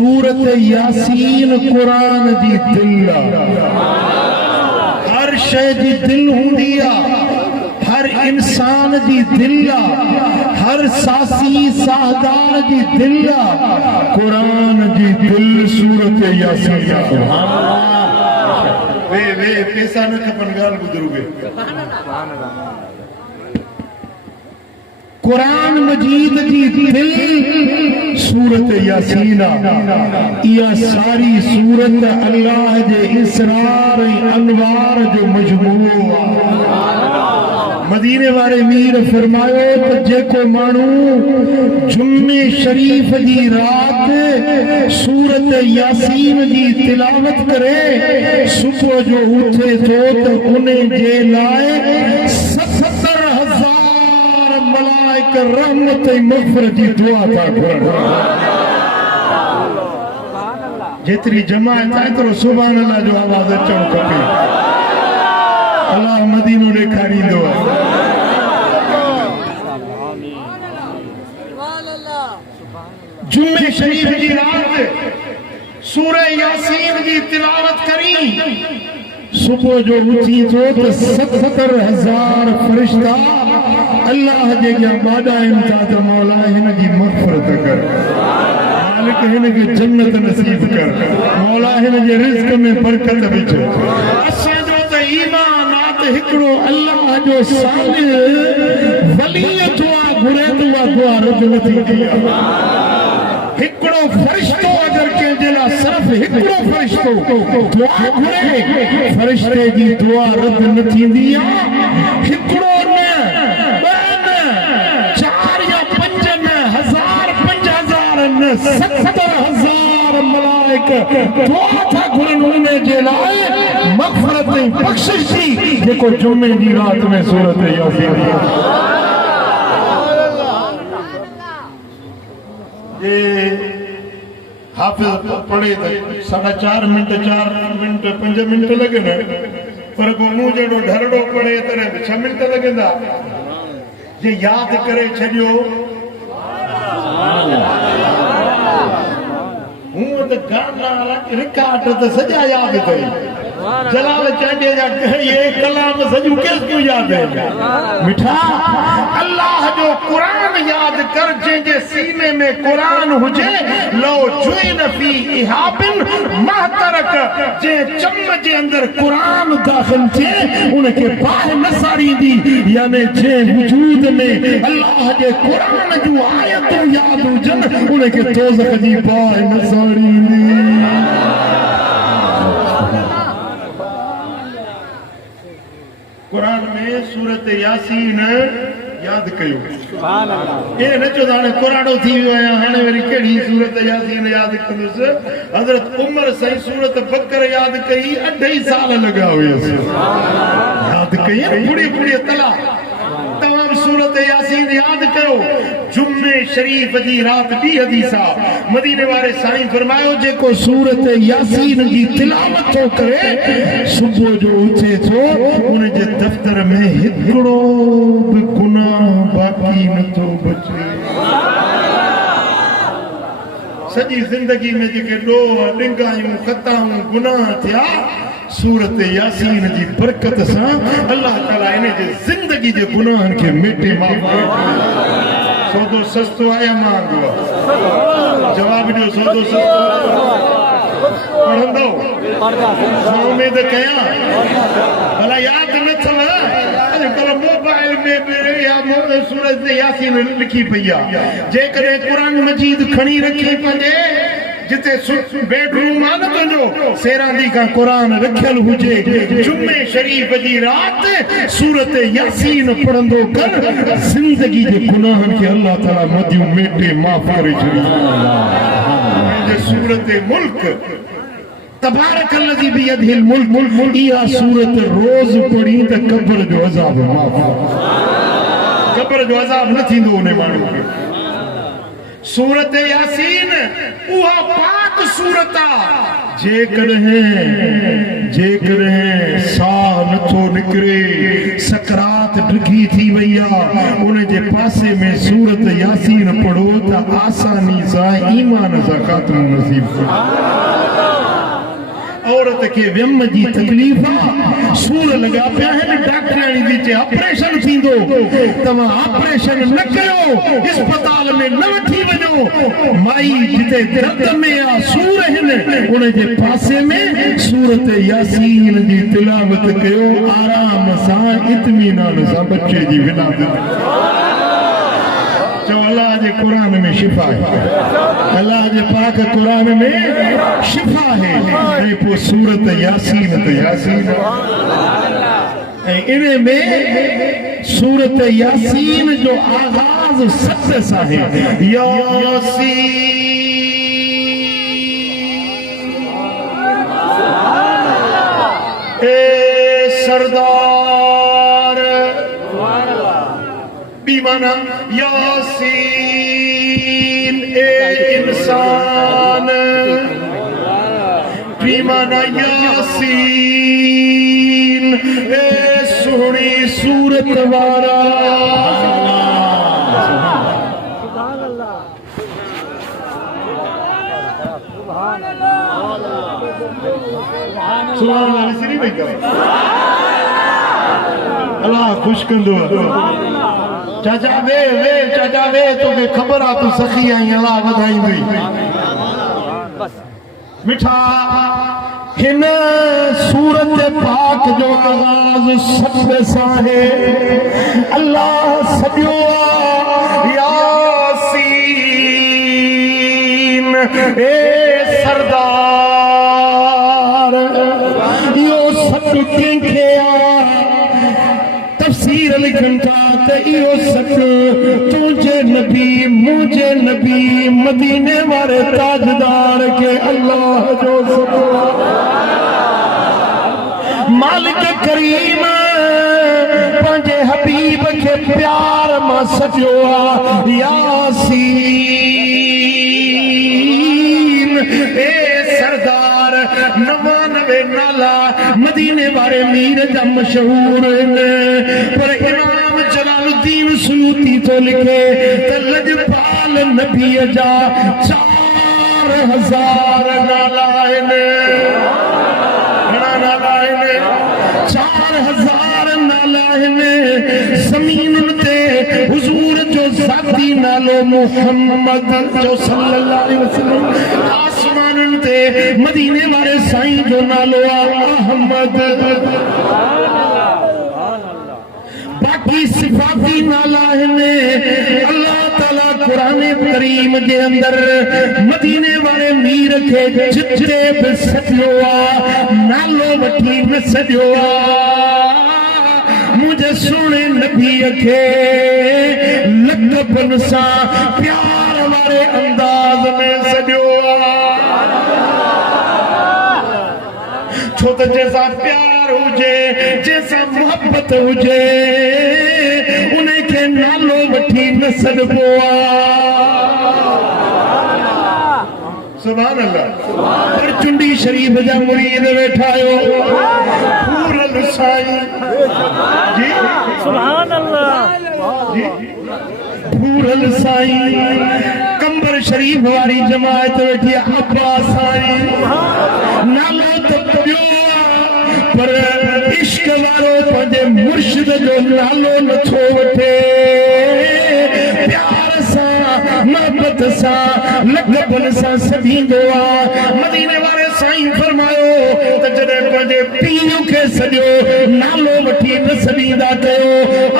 सूरत यासीन कुरान जी दिल हर शय जी दिल हुंदी हर इंसान जी दिल हर सासी साहदार जी दिल कुरान जी दिल सूरत यासीन वे पैसा न खपन गाल गुजरूगे कुरान मजीद जी दिल सूरत यासीन या सारी सूरत अल्लाह जे इसरार अनवार जो मजमूआ मदीने वाले मीर फरमायो तो जेको मानू जुम्मे शरीफ की रात सूरत यासीन की तिलावत करे सुबह जो उठे तो उन्हें जे लाए 70,000 मलाइक रहमत मग़फ़िरत की दुआ था जेतरी जमात है तो सुभान अल्लाह जो आवाज अचण खपे अल्लाह मदीनो ॾेखारींदो जुम्मे शरीफ की रात सूरह यासीन की तिलावत करी सुबह जो उठी तो 70,000 फरिश्ता अल्लाह जे क्या बादा इम्ताद मौला हिन की मग़फ़िरत कर मालिक हिन की जन्नत नसीब कर मौला हिन जे रिज़्क़ में बरकत विझ असांजो त ईमान आहे हिकड़ो अल्लाह जो सालिह वली दुआ घुरे दुआ दुआ रद न थींदी हिकड़ो फरिश्तो अगर के जेला सिर्फ हिकड़ो फरिश्तो दुआ घुरे फरिश्ते जी दुआ रद न थींदी हिकड़ो न चार या पंज न 1000 5000 न 70,000 मलाइक दुआ था घुरन उन्हें जे लाए मग़फ़िरत बख्शिश थी जेको जुम्मे की रात में सूरत यासीन ये हाफिज पढ़े तो 4.5 मिनट 4 मिनट 5 मिनट लगे न पर को मुंह जड़ो ढरड़ो पढ़े तरह 6 मिनट लगेंदा जे याद करे छडियो हूं तो गाना रिकॉर्ड तो सजा याद कई जलाल चांडे जा ये कलाम सजू केस क्यों याद है मिठा अल्लाह जो कुरान याद कर जे सीने में कुरान हुजे लो जुइन फी इहाबिन महतरक जे चम्मच जे अंदर कुरान दाखिल थे उनके बाह न सारींदी यानी जे वजूद में अल्लाह जे कुरान जो आयत याद हुजन उनके दोज़ख जी बाह न सारींदी कुरान में सूरत यासीन याद कयो ये न चो हाणे कुरानो थी वियो आहियां हाणे वरी कहिड़ी सूरत यासीन याद कंदुसि हज़रत उमर साईं सूरत बकर याद कई 2.5 साल लॻा हुयसि याद कई पूरी पूरी तला तमाम सूरत यासीन याद कयो जुम्मे शरीफ जी रात ॿी हदीसा मदीने वाले साईं फरमायो जेको सूरत यासीन जी तिलावत थो करे सुबह जो उथे थो उन जे दफ्तर में हिकड़ो भी गुनाह बाकी न थो बचे सॼी ज़िंदगी में जेके ॾोह ॾिंगायूं ख़ताऊं गुनाह थिया सूरत यासीन जी बरकत सां अल्लाह ताला इन जे ज़िंदगी जे गुनाहनि खे मेटे माफ़ करे सौदो सस्तो आया मांगो जवाब दियो सौदो सस्तो पढ़ंदो उम्मीद कया भला याद न थव अॼुकल्ह मोबाइल में या सूरत यासीन लिखी पई आहे जेकॾहिं कुरान मजीद खणी रखी पंहिंजे जिते बेडरूम आहे न तुंहिंजो सेरांदी का कुरान रखियल हुजे जुम्मे शरीफ जी रात सूरत यासीन पढ़ंदो कर जिंदगी जे गुनाहनि खे अल्लाह ताला मदियूं मेटे माफ़ करे छॾी सूरत मुल्क तबारक अल्लज़ी बियदिहिल मुल्क इहा सूरत रोज पढ़ी त कब्र जो अज़ाब माफ़ कब्र जो अज़ाब न थींदो उन माण्हू खे सूरत यासीन उहा पाक सूरत जेकॾहिं साह नथो निकिरे सकरात ढुकी थी वई आहे उन जे पासे में सूरत यासीन पढ़ो त आसानी सां ईमान सां खात्मो नसीब औरत के व्यम जी तकलीफ सूर लगा पिया आहिनि डॉक्टराणी जी चे ऑपरेशन थींदो तव्हां ऑपरेशन न कयो अस्पताल में न वठी वञो माई जिते दर्द में आ सूर आहिनि उन जे पासे में सूरत यासीन जी तिलावत कयो आराम सां इत्मीनान सां बच्चे जी विलादत अल्लाह जे कुरान में शिफा है अल्लाह जे पाक कुरान में शिफा है ऐं पोइ सूरत यासीन त यासीन ऐं इन में सूरत यासीन जो आगाज सत्य सां है यासीन ए सरदार बीमाना यासीन ए इंसान बीमाना यासीन ए सोहनी सूरत वारा सुभान अल्लाह सिरी भाई करे अल्लाह खुश कंदो चाचा वे तोखे ख़बर आहे तूं सखी आहीं अल्लाह वधाईंदी मिठा हिन सूरत पाक जो आगाज़ सत्य सां है अल्लाह सॼो यासीन ए सरदार इहो सत्य कंहिंखे तफसीर लिखनि था त इहो सत्य तुंहिंजे नबी मुंहिंजे नबी मदीने वारे ताजदार के अल्लाह जो सत्य मालिक करीम पंहिंजे हबीब खे प्यार मां सॼो आहे यासीन ए सरदार 99 नाला मदीने वारे मीर जा मशहूर पर इमाम जलालुद्दीन सुयूती तो लिखे त लजपाल नबी जा 4000 नाला आहिनि 4000 नाला आहिनि ज़मीनुनि ते हुजूर जो ज़ाती नालो मुहम्मद जो सल्लल्लाहु अलैहि वसल्लम आसमानुनि ते मदीने वारे साईं जो नालो अहमद बाकी सिफाती नाला आहिनि अल्लाह ताला कुरान करीम जे अंदर मदीने वारे मीर खे जिते बि सॼो नालो वठी न सॼो मुझे सोने नबी खे लक़बन सां प्यार वारे अंदाज में सॼो छो त जैसा प्यार हुजे जैसा मोहब्बत हुजे उनखे नालो वठी न सघबो सुभान अल्लाह पर चुंडी शरीफ जा मुरीद वेठा आयो पूरल साईं जी सुभान अल्लाह जी पूरल साईं कंबर शरीफ वारी जमात वेठी अब्बास साईं नालो तो पियो पर इश्क वारो पंहिंजे मुर्शिद जो नालो नथो वठे प्यार सां मोहब्बत सां लक़बन सां सदींदो मदीने वारे साईं फरमायो त जॾहिं पंहिंजे पीउ खे सॼो नालो वठी न सदींदा कयो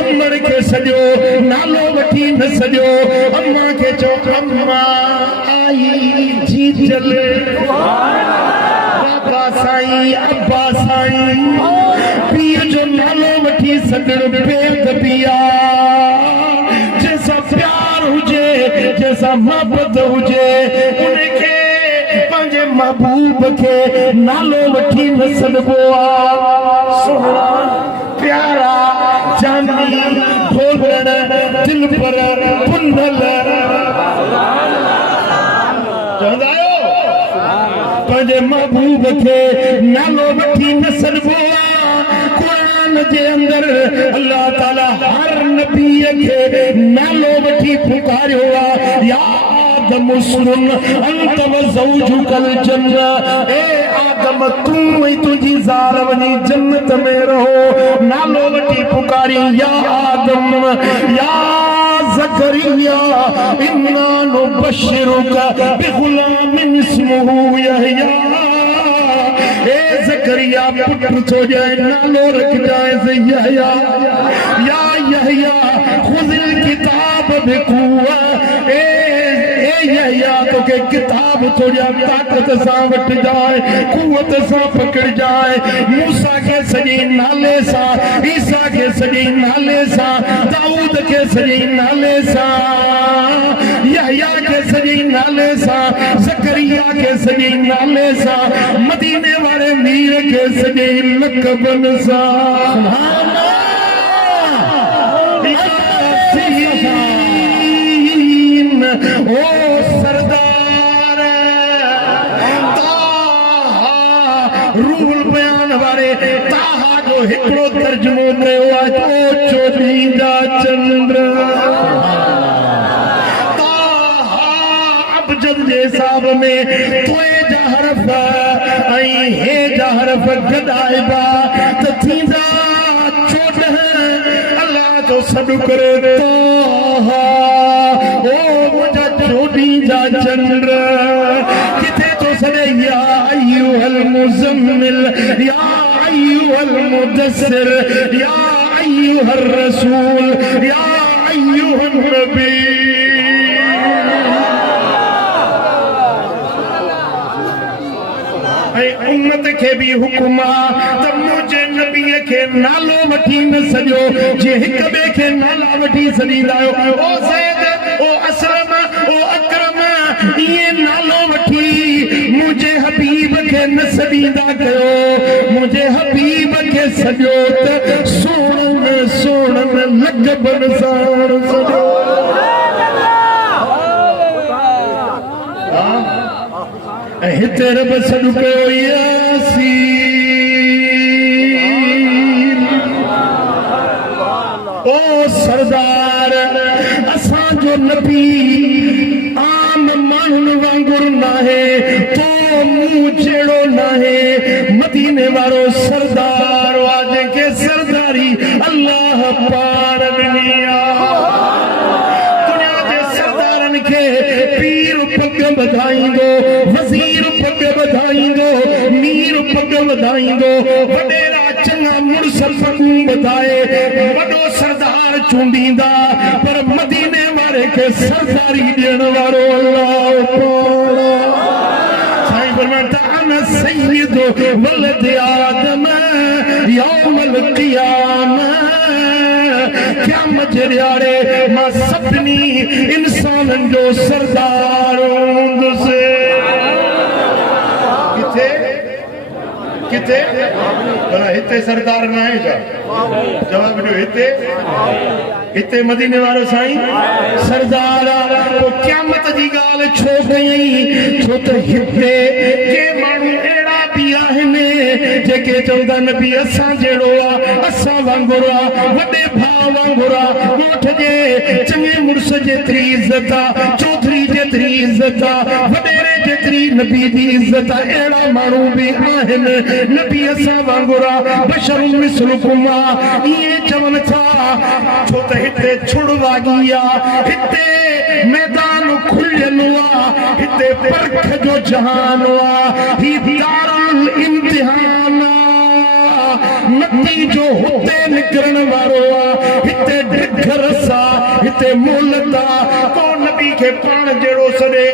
अमर खे सॼो नालो वठी न सॼो अम्मा खे चओ अम्मा आई जी चल बाबा साईं अब्बा साईं पीउ जो नालो वठी सॾण बेद पिया जैसा प्यार हुजे जैसा मोहब्बत हुजे उनखे पंहिंजे महबूब खे नालो वठी न सघबो सुहिणा प्यारा जानी भोलण दिल पर पुनल चवंदा आहियो पंहिंजे महबूब खे नालो वठी न सॾिबो आहे। कुरान जे अंदर अल्लाह ताला हर नबीअ खे नालो वठी पुकारियो आहे, या आदम उस्कुन अंत व ज़ौजुकल जन्नह, ए आदम तू ऐं तुंहिंजी ज़ाल वञी जन्नत में रहो। नालो वठी पुकारी, या आदम या ज़करिया इन्ना नुबश्शिरुका बिग़ुलामिन इस्मुहु यहया। ए ज़करिया पुत्र थो जाए, नालो रख जाए से यहया। या यहया खुज़िल किताब बिक़ुव्वा, यहया तोखे किताब थोड़ा ताकत सां वठ जाए, कुवत सां पकड़ जाए। मूसा के सॼे नाले सां, ईसा के सॼे नाले सां, दाऊद के सॼे नाले सां, यहया के सॼे नाले सां, ज़करिया के सॼे नाले सां, मदीने वाले मीर के सॼे लक़बन सां। ओ सरदार ताहा, रूहुल बयान वारे ताहा जो हिकिड़ो तर्जुमो कयो आहे, ओ चोॾींदा चंद्र। ताहा अबजद जे हिसाब में तोए जा हरफ ऐं हे जा हरफ गॾाइबा त थींदा 14। अल्लाह जो सॾु करे ताहा, ओ मुझा चोटी जा चंद्र किथे तो सड़े, या अय्युहल मुज़म्मिल, या अय्युहल मुदस्सिर, या अय्युहर रसूल, या अय्युहन नबी। उम्मत के भी हुक्म त मुझे नबी के नालो वठी न सजो, जे हिक बे के नाला वठी सॾींदा आहियो, ओ ज़ैद, ओ असलम, ओ अकरम, ये नालो वठी मुझे हबीब के न सॾींदा कयो। मुझे हबीब के सजो त सोणन सोणन लक़बन सां सजो। हिते रब सॾु कयो यासीन। ओ सरदार असांजो नबी आम माण्हुनि वांगुरु नाहे, तो मूं जहिड़ो नाहे। मदीने वारो सरदार आहे जंहिंखे सरदारी अल्लाह पाण ॾिनी आहे। दुनिया जे सरदारनि खे पीर पग वधाईंदो, वज़ीर पग वधाईंदो, मीर पग वधाईंदो, वॾेरा चङा मुड़स पगूं वधाए, वॾो सरदार चूंडींदा, पर मदीने वारे खे सरदारी ॾियण वारो अल्लाह पाण। साईं फरमाता अना सय्यदु वलद आदम यौमल क़ियामह, क़यामत जे ॾियारे मां सभिनी इंसाननि जो सरदार हूंदुसि। किथे किथे भला हिते सरदार न आहे छा? जवाब ॾियो, हिते हिते मदीने वारो साईं सरदार आहे। पोइ क़यामत जी ॻाल्हि छो कयई? छो त हिते के माण्हू अहिड़ा बि आहिनि जेके चवंदा नबी असां जहिड़ो आहे, असां वांगुरु आहे, वॾे भाउ वांगुरु आहे, ॻोठ जे चङे मुड़ुस जेतिरी इज़त आहे, चौधरी जेतिरी इज़त आहे, वॾेरे जेतिरी नबी जी इज़त आहे। अहिड़ा माण्हू बि आहिनि, नबी असां वांगुरु आहे, बशरुम मिस्लुकुम आहे, इएं चवनि था। छो त हिते छुड़ वागी आहे, हिते मैदान खुलियल आहे, हिते परख जो जहान आहे, ही दारुल इम्तिहान आहे, नतीजो हुते निकिरण वारो आहे। हिते ढिघरस आहे, हिते मोहलत आहे। को नबी खे पाण जहिड़ो सॾे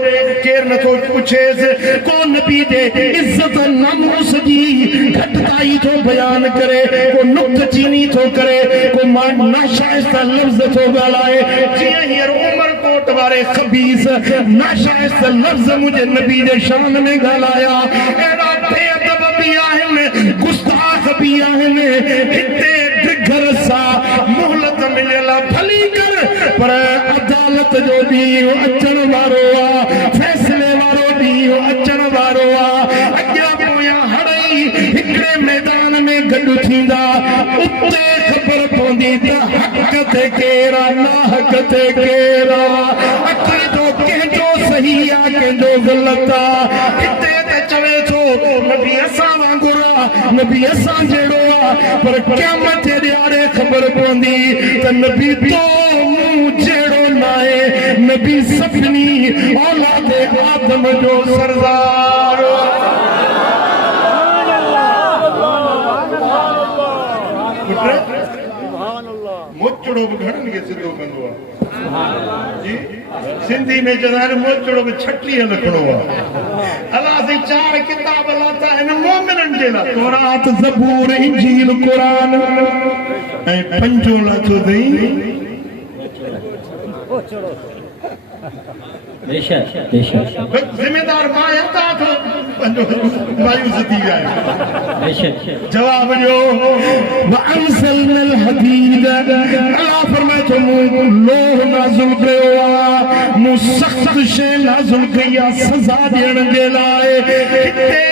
केरु नथो पुछेसि, को नबी जे इज़त नामूस जी घटिताई थो बयान करे, को नुक्तचीनी थो करे, को नाशाइस्ता लफ़्ज़ थो ॻाल्हाए। जीअं हींअर उमरकोट वारे ख़बीस नाशाइस्ता लफ़्ज़ मुंहिंजे नबी जे शान में ॻाल्हाया। अहिड़ा बेअदब बि आहिनि, गुस्ताख़ बि आहिनि। हिते ढिघरस आहे, मोहलत मिलियल आहे, भली कर, पर अदालत जो ॾींहुं अचण वारो आहे, फैसले वारो ॾींहुं अचण वारो वारो अग्या पोया हड़ई हिकड़े मैदान में गॾु थींदा उते ख़बर पवंदी त हक़ ते केरा ना हक़ ते केरा अक़ीदो कंहिंजो सही आ कंहिंजो ग़लत आ हिते त चवे थो नबी असां वांगुरु आ नबी असां जहिड़ो आ पर क़यामत जे ॾियारे ख़बर पवंदी त नबी तो मूं जहिड़ो नाहे नबी सभिनी औलाद आदम जो सरदार मोचड़ो बि घणनि खे सिधो कंदो आहे जी सिंधी में चवंदा आहिनि मोचड़ो बि छटीह लिखणो आहे अलाह से चार किताब लाता आहिनि मोमिननि जे लाइ तौरात ज़बूर इंजील क़ुरान ऐं पंजो लाथो अथई जिम्मेदार मां हथा थो मायूस थी विया जवाब ॾियो वअंज़लनल हदीद अल्लाह फरमाए थो मूं लोह नाज़िल कयो आहे मूं सख़्त शइ नाज़िल कई आहे सज़ा ॾियण जे लाइ हिते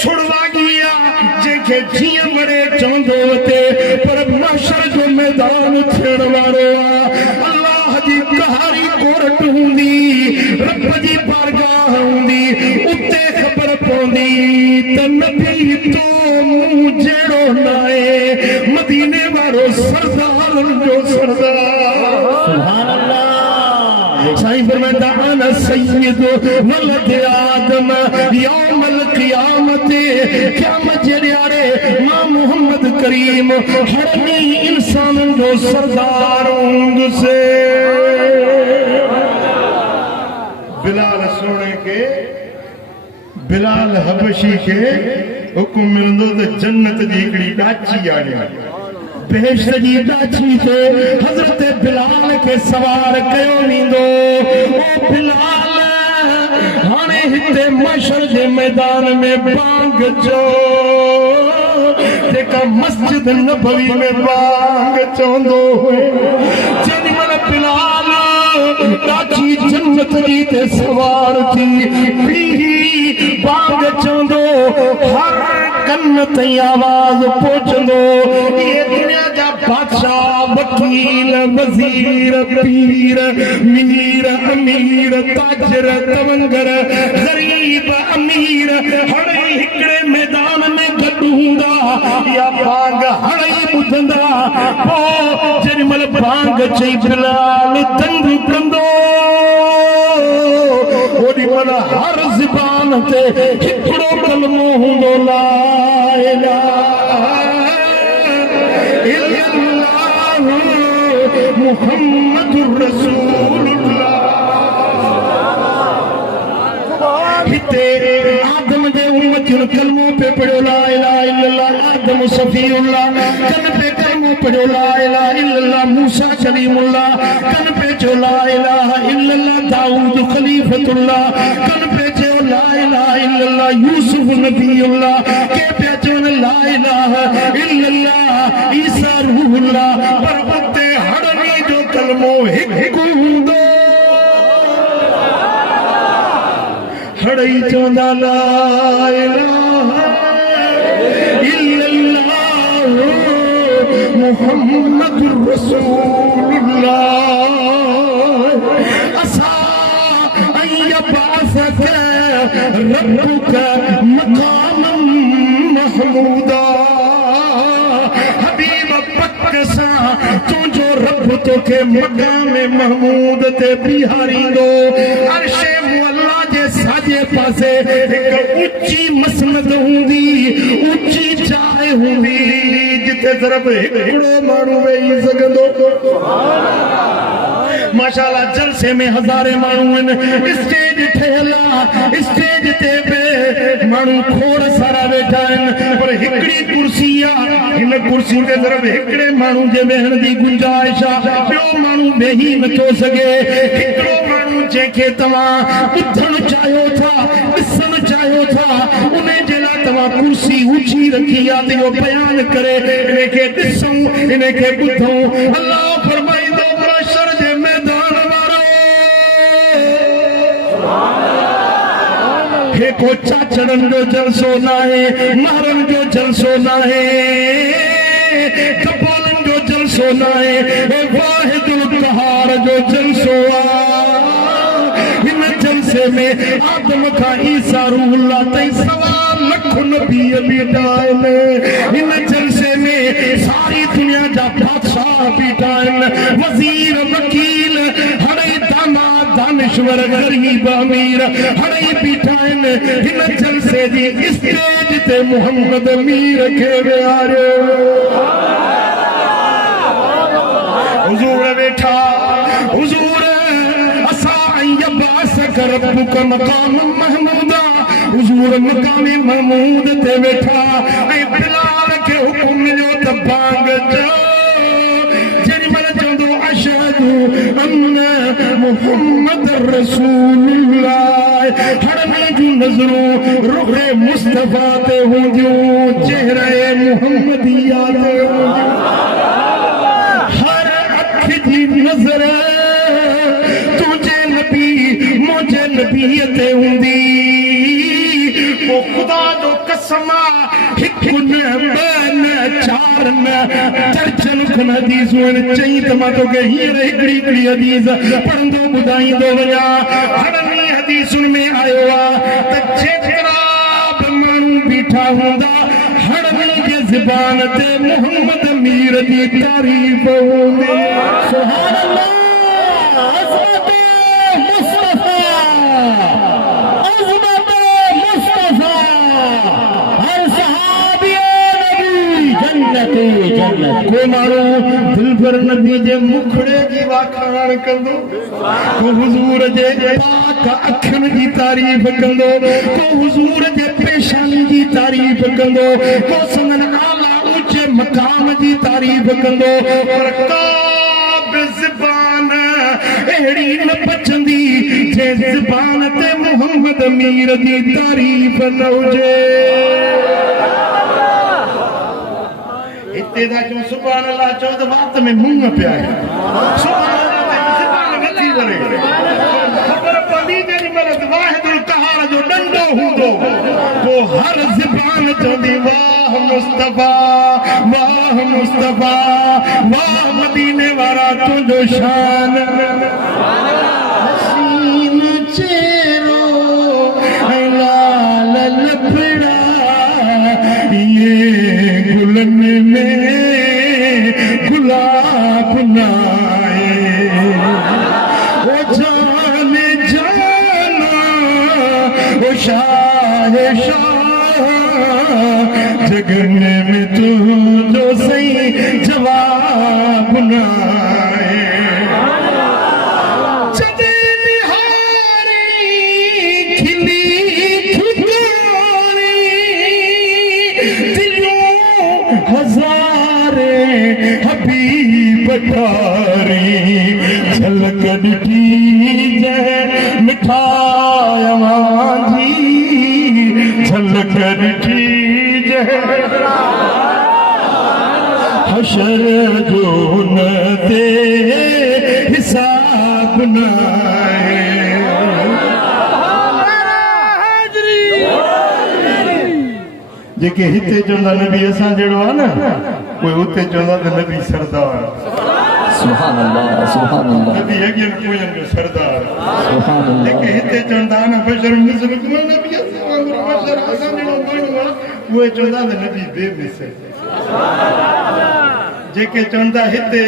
छुड़वागी आहे जंहिंखे जीअं वणे चवंदो वठे पर महशर जो मैदान थियण वारो आहे अल्लाह जी कहारी कोरट हूंदी रब जी बारगाह हूंदी उते ख़बर पवंदी त नबी तो मूं जहिड़ो नाहे मदीने वारो सरदारनि जो सरदार सुभान अल्लाह साईं फरमाईंदा अना सय्यदु वलद आदम यौमल क़ियामत क़यामत जे ॾियारे मां मोहम्मद करीम हर इंसाननि जो सरदार हूंदुसि बिलाल सोने के बिलाल हबशी के हुकुम मिलंदो त जन्नत जी हिकड़ी डाची आणे बेहश्त जी डाची ते हज़रत बिलाल के सवार कयो वेंदो ओ बिलाल हाणे हिते महशर जे मैदान में बांग जो जेका मस्जिद नबवी में बांग चवंदो जेॾी महिल बिलाल डाची जन्नत जी ते सवार थी ॿी बांग चवंदो हर कन ताईं आवाज़ पहुचंदो इहे दुनिया जा बादशाह वकील वज़ीर पीर मीर अमीर ताजर तवंगर गरीब अमीर हर हिकड़े मैदान में गॾु हूंदा या बांग हर ॿुधंदा पोइ जेॾी महिल बांग चई बिलाल दंग कंदो ओॾी महिल हर ज़बान ते हिकिड़ो कलमो हूंदो ला इलाहा इल्लल्लाह मुहम्मदुर रसूलुल्लाह हिते आदम जे उम्मत जो कलमो पे पढ़ो ला इलाहा इल्लल्लाह आदम सफीउल्लाह कन पे कलमो पढ़ो ला इलाहा इल्लल्लाह मूसा कलीमुल्लाह कन पे जो ला इलाहा इल्लल्लाह दाऊद खलीफतुल्लाह कन पे जो ला इलाहा इल्लल्लाह यूसुफ नबीउल्लाह के पे जो ला इलाहा इल्लल्लाह ईसा रूहुल्लाह पर उते हड़नी जो कलमो हिकु हूंदो हड़ई चवंदा ला इलाहा इल्लल्लाह मुहम्मदुर रसूलुल्लाह असा अय्यबासक रब्बुका मकामम महमूदा हबीब पक सा तुझो रब तोखे मकाम महमूद ते बिहारींदो अर्शे मुअल्ला जे साजे पासे एक ऊंची मसनद हूंदी ऊंची चाह हूंदी जिथे सिर्फ हिकिड़ो माण्हू वेही सघंदो माशाअल्लाह जलसे में हज़ारे माण्हू आहिनि स्टेज ठहियल आहे स्टेज ते बि माण्हू खोड़ सारा वेठा आहिनि पर हिकिड़ी कुर्सी आहे हिन कुर्सी ते सिर्फ हिकिड़े माण्हू जे वेहण जी गुंजाइश आहे ॿियो माण्हू वेही नथो सघे हिकिड़ो माण्हू जंहिंखे तव्हां ॿुधणु चाहियो था ॾिसणु चाहियो था उन जे लाइ तव्हां कुर्सी ऊंची रखी आहे त इहो बयानु करे इनखे ॾिसूं इनखे ॿुधूं अल्लाह फरमाईंदो महशर जे मैदान वारो हे को चाचड़न जो जलसो ना है, मारन जो जलसो ना है, कपालन जो जलसो ना है, वाहिदुल कहार जो जलसो इन जलसे में आदम का ईसा रूहुल्लाह तई सवा लख नबी बीठाइन। इन जलसे में सारी दुनिया जा बादशाह बीठाइन, वजीर वकील हरे दामाद दानिश्वर गरीब अमीर हरे बीठाइन। इन जलसे जी स्टेज ते मोहम्मद मीर के प्यारे हुजूर बैठा, हुजूर रब्बुक मकाम महमूदा, हुजूर मकाम महमूद ते बैठा ऐ बिलाल के हुक्म मिलो त भांग जो जेडी मन चंदो अशहदु अन्ना मुहम्मद रसूलुल्लाह। हरमे जू नजरों रुखे मुस्तफा ते हुंदियूं, चेहरे मुहम्मदिया ते हुंदियूं, हर अख जी नजर मुझे नबीयत हुंदी। वो खुदा जो कसमा हिकुन बन चारन चर्चन खन हदीस वन चई तमा तो के हीर हिकड़ी हिकड़ी हदीस पढ़ंदो बुधाई दो वया। हरनी हदीसुन में आयो आ त जेतरा मानू बीठा हुंदा हरनी के ज़बान ते मोहम्मद मीर दी तारीफ हुंदी। सुभान अल्लाह, को मारो दिल पर नबी जे मुखड़े जी वाखाण कंदो, को हुजूर जे पाक अखियुनि जी तारीफ़ कंदो, को हुजूर जे पेशानी जी तारीफ़ कंदो, को संदन आला ऊंचे मकाम जी तारीफ़ कंदो। पर का ज़बान अहिड़ी न बचंदी जे ज़बान ते मोहम्मद मीर जी तारीफ़ न हुजे। तेरा जो सुभान अल्लाह चो तो बात में मुंह पिया है। सुभान अल्लाह ज़बान गती करे खबर पड़ी तेरी मरद वाहिदुल कहार जो डंडो हुंदो वो हर ज़बान चंदी वाह मुस्तफा, वाह मुस्तफा, वाह मदीने वाला तुझो शान। हसीन चेहरो लाल लफड़ा ये गुलन में गुलाब नाए, ओ जाने जाना ओ शाह जगन में तू जो सही जवाब नाए। चले निहारी खिली खुदारी हजारे हबीब तारी झलक ॾिठी जय मिठाया जी, झलक ॾिठी जय हशर जो न दे हिसाब नाए। जेके हिते चवंदा नबी असां जहिड़ो आहे न, कोई उते चवंदा त नबी सरदार। सुभान अल्लाह, सुभान अल्लाह, नबी अॻियनि पोयनि जो सरदार। सुभान अल्लाह, जेके हिते चवंदा न बशर मिसलुकुम नबी बशर असां जहिड़ो माण्हू आहे, उहे चवंदा त नबी बेमिसल। जेके चवंदा हिते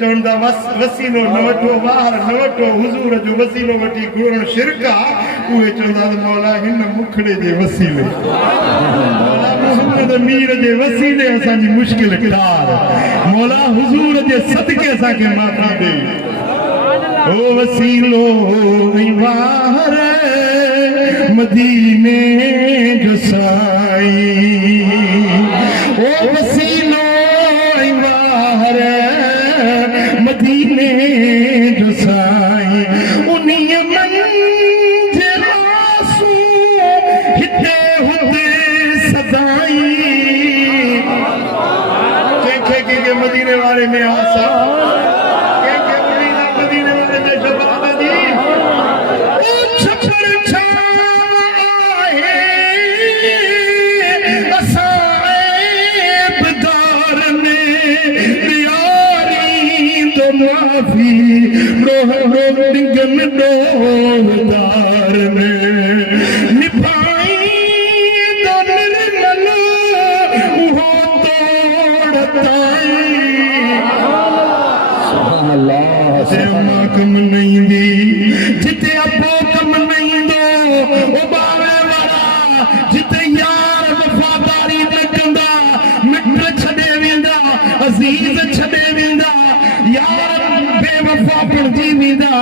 चवंदा वसीलो न वठो, ॿाहिरि न वठो, हुजूर जो वसीलो वठी घुरण शिरक आहे, उहे चवंदा त मौला हिन मुखड़े जे वसीले, मौला मोहम्मद मीर जे वसीले असांजी मुश्किल ठार, मौला हुजूर जे सदके असांखे माफ़ी ॾे। ओ वसीलो वार मदीने जो साईं, ओ वसीलो वार मदीने जो साईं, उन्हीं मंजिल आसूं हिते हुते सदाई। के मदीने वाले में आसा, के मदीने वाले में शबाब दी, ओ छपर छावा गन डोदार ने निभाई तो निर्मल वो तोड़ताई कम नहीं दी जिते अपो कम नहीं दो ओ बावे वाला जिते यार वफादारी न कंदा मिट छडे वेंदा अजीज छडे वेंदा यार बेवफा पण जी वेंदा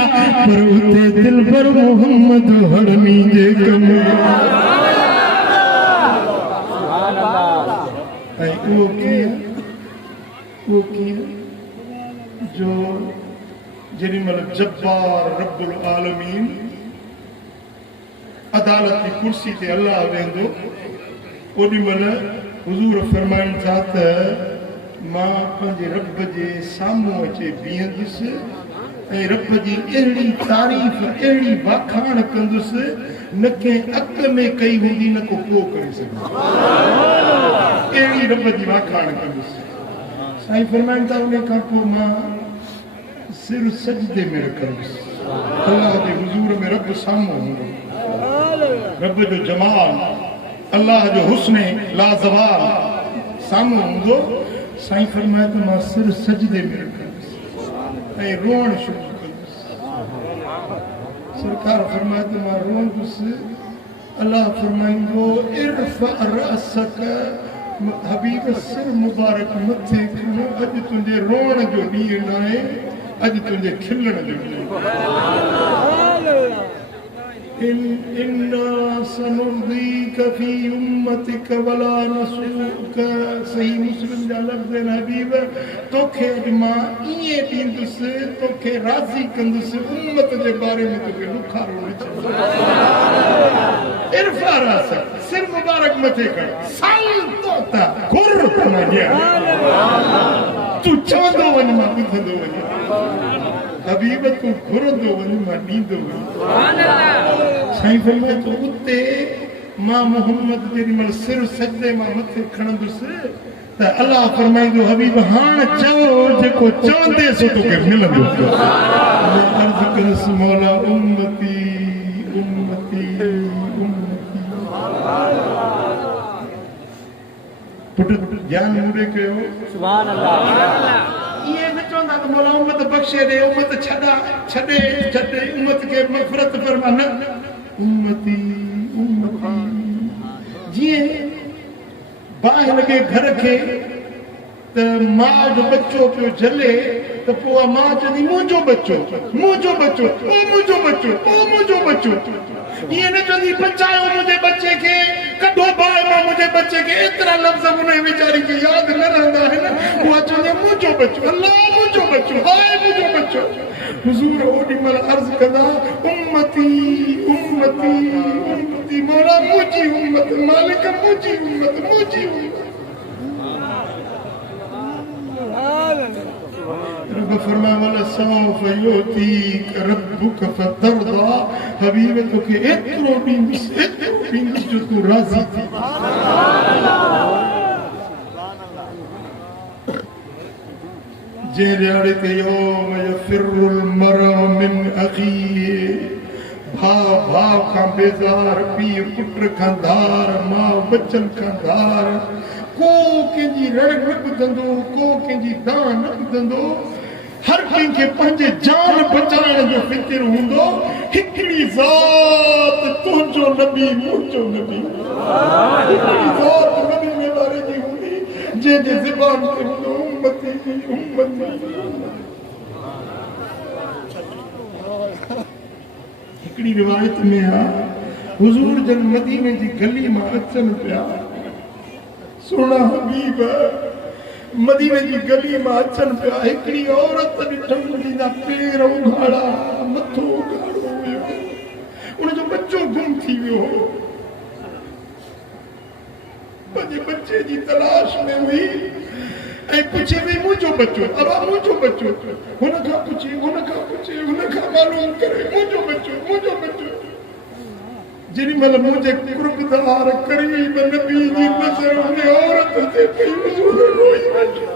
पर उते दिल पर मोहम्मद हड़मी जे कम सुभान अल्लाह ऐ वो किया जो जेॾीमहिल जब्बार रब्बुल आलमीन अदालत की कुर्सी ते अल्लाह वेंदो ओॾीमहिल हुज़ूर फरमाइनि था त मां पंहिंजे रब जे साम्हूं अचे बीहंदुसि ऐं रब जी अहिड़ी तारीफ़ अहिड़ी वाखाण कंदुसि न कंहिं अक़ल में कई हूंदी न को करे सघंदो अहिड़ी रब जी वाखाण कंदुसि साईं फरमाइनि था उन खां पोइ मां सिर सजदे में रखंदुसि अल्लाह जे हुज़ूर में रब साम्हूं हूंदो रब जो जमाल अल्लाह जो हुस्न लाजवाल साम्हूं हूंदो साईं फरमाए त मां सिर सजदे में रखंदुसि ऐं रोअण शुरू कंदुसि सरकार फरमाए त मां रोअंदुसि अल्लाह फरमाईंदो इरफ़ा रअसक हबीब सिर मुबारक मथे खण अॼु तुंहिंजे रोअण जो ॾींहुं न आहे अॼु तुंहिंजे खिलण जो इन्ना सनुर्दीक फी उम्मतिक वला नसूक सही मुस्लिम जा लफ़्ज़ आहिनि हबीब तोखे अॼु मां ईअं ॾींदुसि तोखे राज़ी कंदुसि उम्मत जे बारे में तोखे ॾुखारो न इरफ़ा रअसक सिर मुबारक मथे खण साल तोता घुर कोन तूं चवंदो वञ मां ॿुधंदो वञा हबीब तूं घुरंदो वञ मां ॾींदो वञ साईं फरमाए थो उते मां मोहम्मद जेॾीमहिल सिर सजदे मां मथे खणंदुसि त अल्लाह फरमाईंदो हबीब हाणे चओ जेको चवंदे सो तोखे मिलंदो अर्ज़ कंदुसि मौला उम्मती उम्मती उम्मती पुट ज्ञान मूरे कयो सुभान अल्लाह ये न चवंदा त मौला उम्मत बख़्शे दे उम्मत छॾे उम्मत खे मग़फ़िरत फरमा न उम्मती उम्मती जीअं बाहि लॻे घर खे त माउ जो बच्चो पियो जले त पोइ मां चवंदी मुंहिंजो बच्चो ओ मुंहिंजो बच्चो ईअं न चवंदी बचायो मुंहिंजे बच्चे खे कढो बाहि मां मुंहिंजे बच्चे खे एतिरा लफ़्ज़ उन वीचारी खे यादि न रहंदा आहिनि उहा चवंदी मुंहिंजो बच्चो अल्लाह मुंहिंजो बच्चो हाय मुंहिंजो बच्चो हुज़ूर ओॾीमहिल अर्ज़ कंदा उम्मती उम्मती उम्मती मौला मुंहिंजी उम्मत मालिक मुंहिंजी उम्मत रब फरमाए वाला सौफ युतीक रब्बुक फतरदा हबीब तोखे एतिरो ॾींदुसि जो तूं राज़ी थी जंहिं ॾियारे ते यौम यफिरुल मरअ मिन अख़ीहि भाउ खां बेज़ार पीउ पुट खां धार माउ बचनि खां धार को कंहिंजी रड़ न ॿुधंदो को कंहिंजी दान न ॿुधंदो हर कंहिंखे पंहिंजे जान बचाइण जो फ़िक्र हूंदो हिकिड़ी ज़ात तुंहिंजो नबी मुंहिंजो नबी हिकिड़ी ज़ात नबी में वारे जी हूंदी जंहिंजे ज़बान ते हूंदो उम्मती उम्मती हिकिड़ी रिवायत में आहे हुज़ूर जन मदीने जी गली मां अचनि पिया सोना हबीब मदीने जी गली मां अचनि पिया हिकिड़ी औरत ॾिठमि मुंहिंजा पेर उघाड़ा मथो उघाड़ो हुयो उनजो बच्चो गुम थी वियो हो पंहिंजे बच्चे जी तलाश में हुई ऐं पुछे भई मुंहिंजो बच्चो अबा मुंहिंजो बच्चो हुन खां मालूम करे मुंहिंजो बच्चो जेॾीमहिल मुंहिंजे कुर्बदार करीब नबी जी नज़र हुन औरत ते पई हुज़ूर रोई वेठो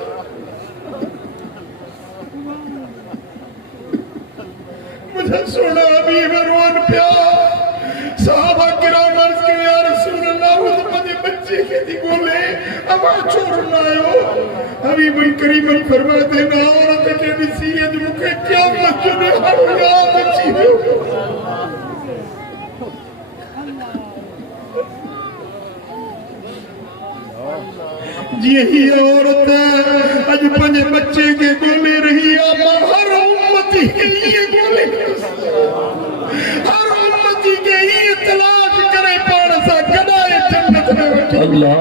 सुना भी रोन प्या साहबा किराम अर्ज के या रसूल अल्लाह वो मुझे बच्चे के दी बोले अब छोड़ना आयो अभी बन करीम फरमाते ना औरत के नसीहत मुके क्या मस्जिद हर याद बची यही औरत अज पंजे बच्चे के गोले रही हर उम्मती के ये गोले हर उम्मती के ये तलाश करे पाण सा गदाए जन्नत में वठी अल्लाह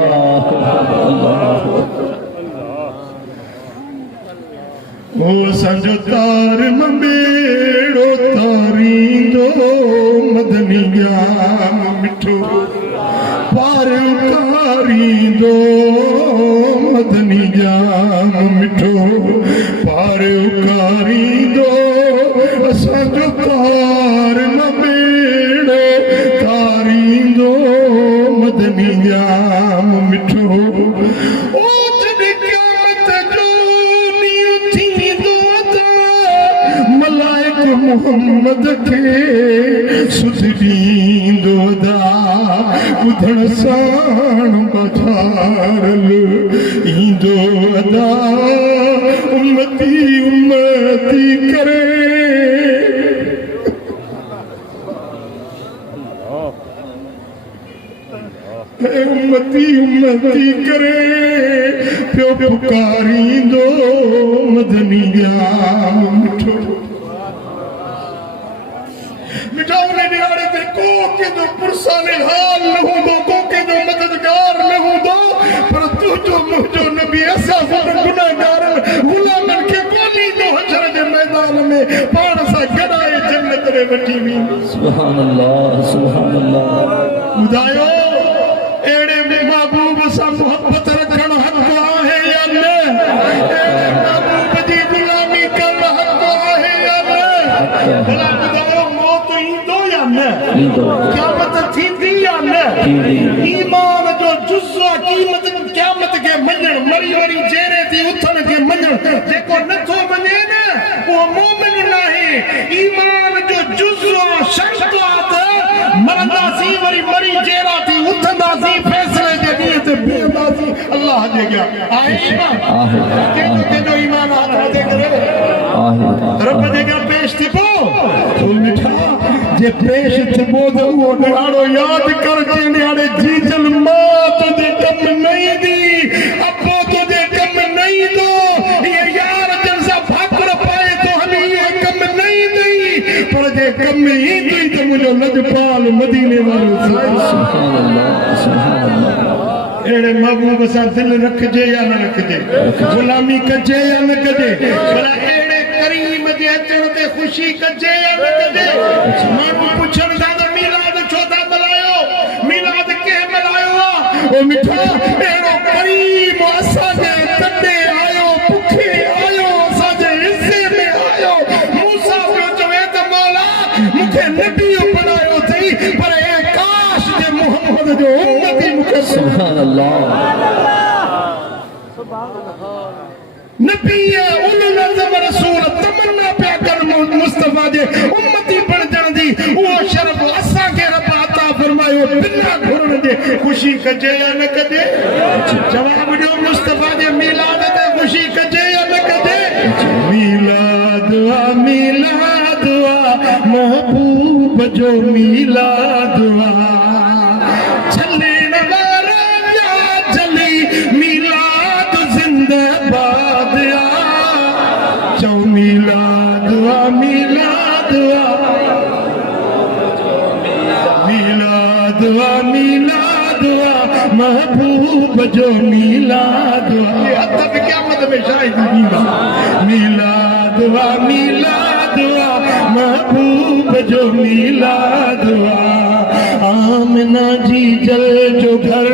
ओ संजो तार मंबेड़ो तारींदो मदनी ज्ञान मिठो पार उकारींदो मदनी जाम मिठो पार उकारींदो असांजो तार न बेड़ो तारींदो मदनी जाम मिठो ओ जॾहिं क़यामत जो ॾींहुं थींदो त मलाइक मुहम्मद खे सुध ॾींदो ॿुधण साण बचारल ईंदो अदा उम्मती उम्मती करे उम्मती उम्मती करे पियो पुकारींदो मदनी जाम मिठो मिठाने दिहाड़े ते को के जो पुरसाने हाल न हूंदो को के जो मददगार न हूंदो पर तू जो मुझो नबी ऐसा गुनाहगार गुलामन के कोनी दो हशर जे मैदान में पाण सा गड़ाए जन्नत रे वठी वी सुभान अल्लाह बुधायो एड़े महबूब सा मोहब्बत रखण हक आहे या न एड़े महबूब जी गुलामी करण हक आहे या न भला बुधायो क़यामत थींदी या न ईमान जो जुज़्व क़ीमत क़यामत के मञण मरी वरी जेरे थी उथण के मञण जेको नथो मञे न वो मोमिन नाहे ईमान जो जुज़्व शर्त आहे मरंदासी वरी मरी जेरा थी उथंदासी फैसले जे ॾींहं ते बीहंदासी अल्लाह जे अॻियां आहे ईमान केजो ईमान हाथ वधे करे रब जे अॻियां पेश थी पो मिठा जे पेश थिबो त उहो ॾियारो यादि कर जे ॾियारे जीजल मां तुंहिंजे कम नहीं दी अबो तुंहिंजे कम नहीं दो ये यार जन सा भाकुर पाए तो हली ये कम नहीं दी पर जे कम ही दी त मुंहिंजो लजपाल मदीने वारो सुभान अल्लाह एड़े महबूब सा दिल रखजे या न रखजे गुलामी कजे या न कजे भला एड़े करीम जे अचण ते खुशी कजे या न कजे माण्हू पुछण था त मीलाद छो था मल्हायो मीलाद के मल्हायो ओ मिठा एड़ो करीम असांजे तॾे आयो पुखे आयो असांजे हिस्से में आयो मूसा पियो चवे त मौला मूंखे नबी बनायो अथई पर ए काश जे मुहम्मद जो उम्मती मूंखे सुभान अल्लाह नबी उल नज़म रसूल तमन्ना पिया कर मुस्तफा जे उम्मती बणजण दी उहो शरफ असां खे रब अता फरमायो बिना घुरण जे खुशी कजे या न कजे जवाब ॾियो मुस्तफा जे मीलाद ते खुशी कजे या न कजे मीलाद महबूब जो मीलाद छलण वारा या जली मीलाद जिंदाबाद चौ मीलाद मीलाद मीलाद महबूब जो मीलाद ये हद तक क़यामत में शायद मीलाद महबूब जो मीलाद आमिना जी जल जो घर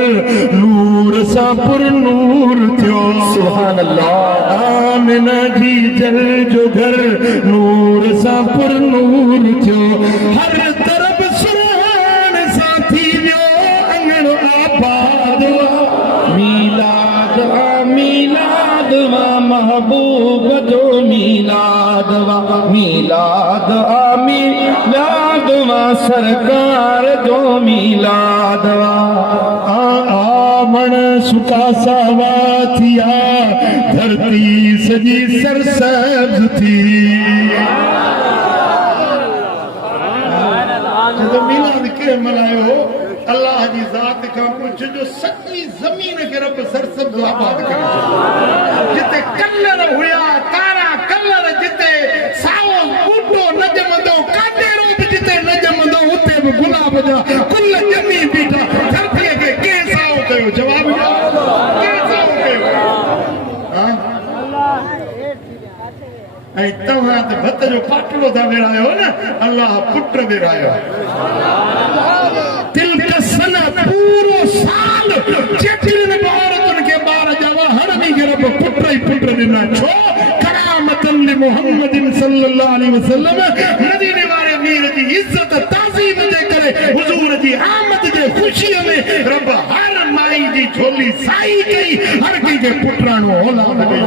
नूर सा पुर नूर थियो सुभान अल्लाह आमिना जी जल जो घर नूर सा पुर नूर थियो हर तरफ सुहान साथी जो अंगण आबाद मीलाद महबूब जो मीलाद सरकार जो मीलाद आमण सुका सावा थिया धरती सजी सरसब्ज थी जदों मीलाद के मल्हायो अल्लाह जी ज़ात का पुछ जो सॼी ज़मीन खे रब सरसब्ज आबाद करे जिते कलर हुया तारा कलर जिते साओ बूटो न ॼमंदो काटेरो बि जिते न ॼमंदो उते बि गुलाब जा कुल ॼमी बीठा धरतीअ खे कंहिं साओ कयो जवाब ॾियो कंहिं साओ कयो ऐं तव्हां त भत जो पाटलो था विरायो न अल्लाह पुट विरायो तिलक सना पूरो साल चेटिन औरतुनि खे ॿार ॼावा हर ॾींहुं खे रब पुट ई पुट ॾिना छो करामतन लि मुहम्मदिन सल्लल्लाहु अलैहि वसल्लम मदीने वारे मीर जी इज़त ताज़ीम जे करे हुजूर जी आमद जे ख़ुशीअ में रब हर माई जी झोली साई कई हर कंहिंखे पुटराणो औलाद ॾेई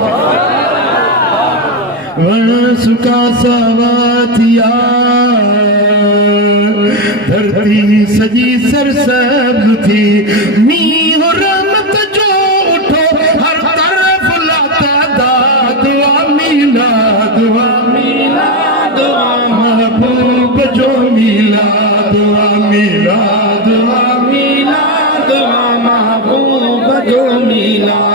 वण सुका सावा थिया धरती सजी सरसब्ज थी मींहुं रहमत जो उठो हर तरफ लाता दाद वा मीलाद महबूब जो मीलाद वा मीलाद महबूब जो मीलाद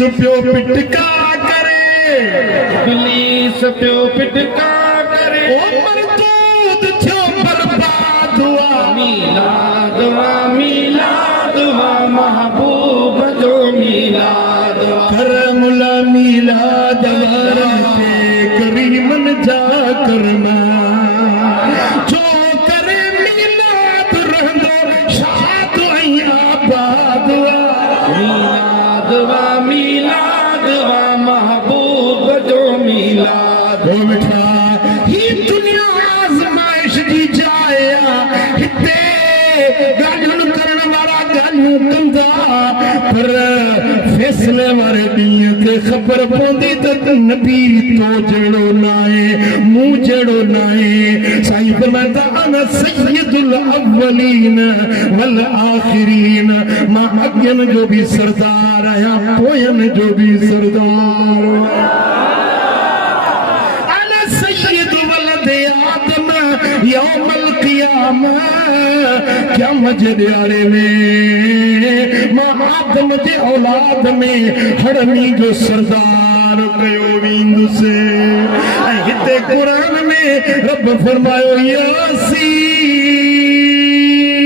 पियो पिटका करे इब्लीस पियो पिटका करे ओ मरदूद थियो बर्बाद हुआ मीलाद महबूब जो मीलाद करमुला मीलाद वारते करीमन जा करना जो करे मीलाद रहंदो शाद ऐं आबाद मीलाद महबूब जो मीलाद मिठा ही दुनिया आज़माइश जी जाए हिते गालियूं करण वारा गालियूं कंदा पर फैसले वारे ॾींहं ते ख़बर पवंदी त नबी तो जहिड़ो न आहे मूं जहिड़ो न आहे साईं फरमाईंदा अना सय्यदुल अव्वलीन वल आखिरीन मां अॻियनि जो बि सरदार आहियां पोयनि जो बि सरदार अना सय्यद वलद आदम यौमल क़ियामा क़यामत जे ॾियारे में मां आदम जे औलाद में हड़नी जो सरदार कयो वेंदुसि ऐं हिते क़ुरान में रब फरमायो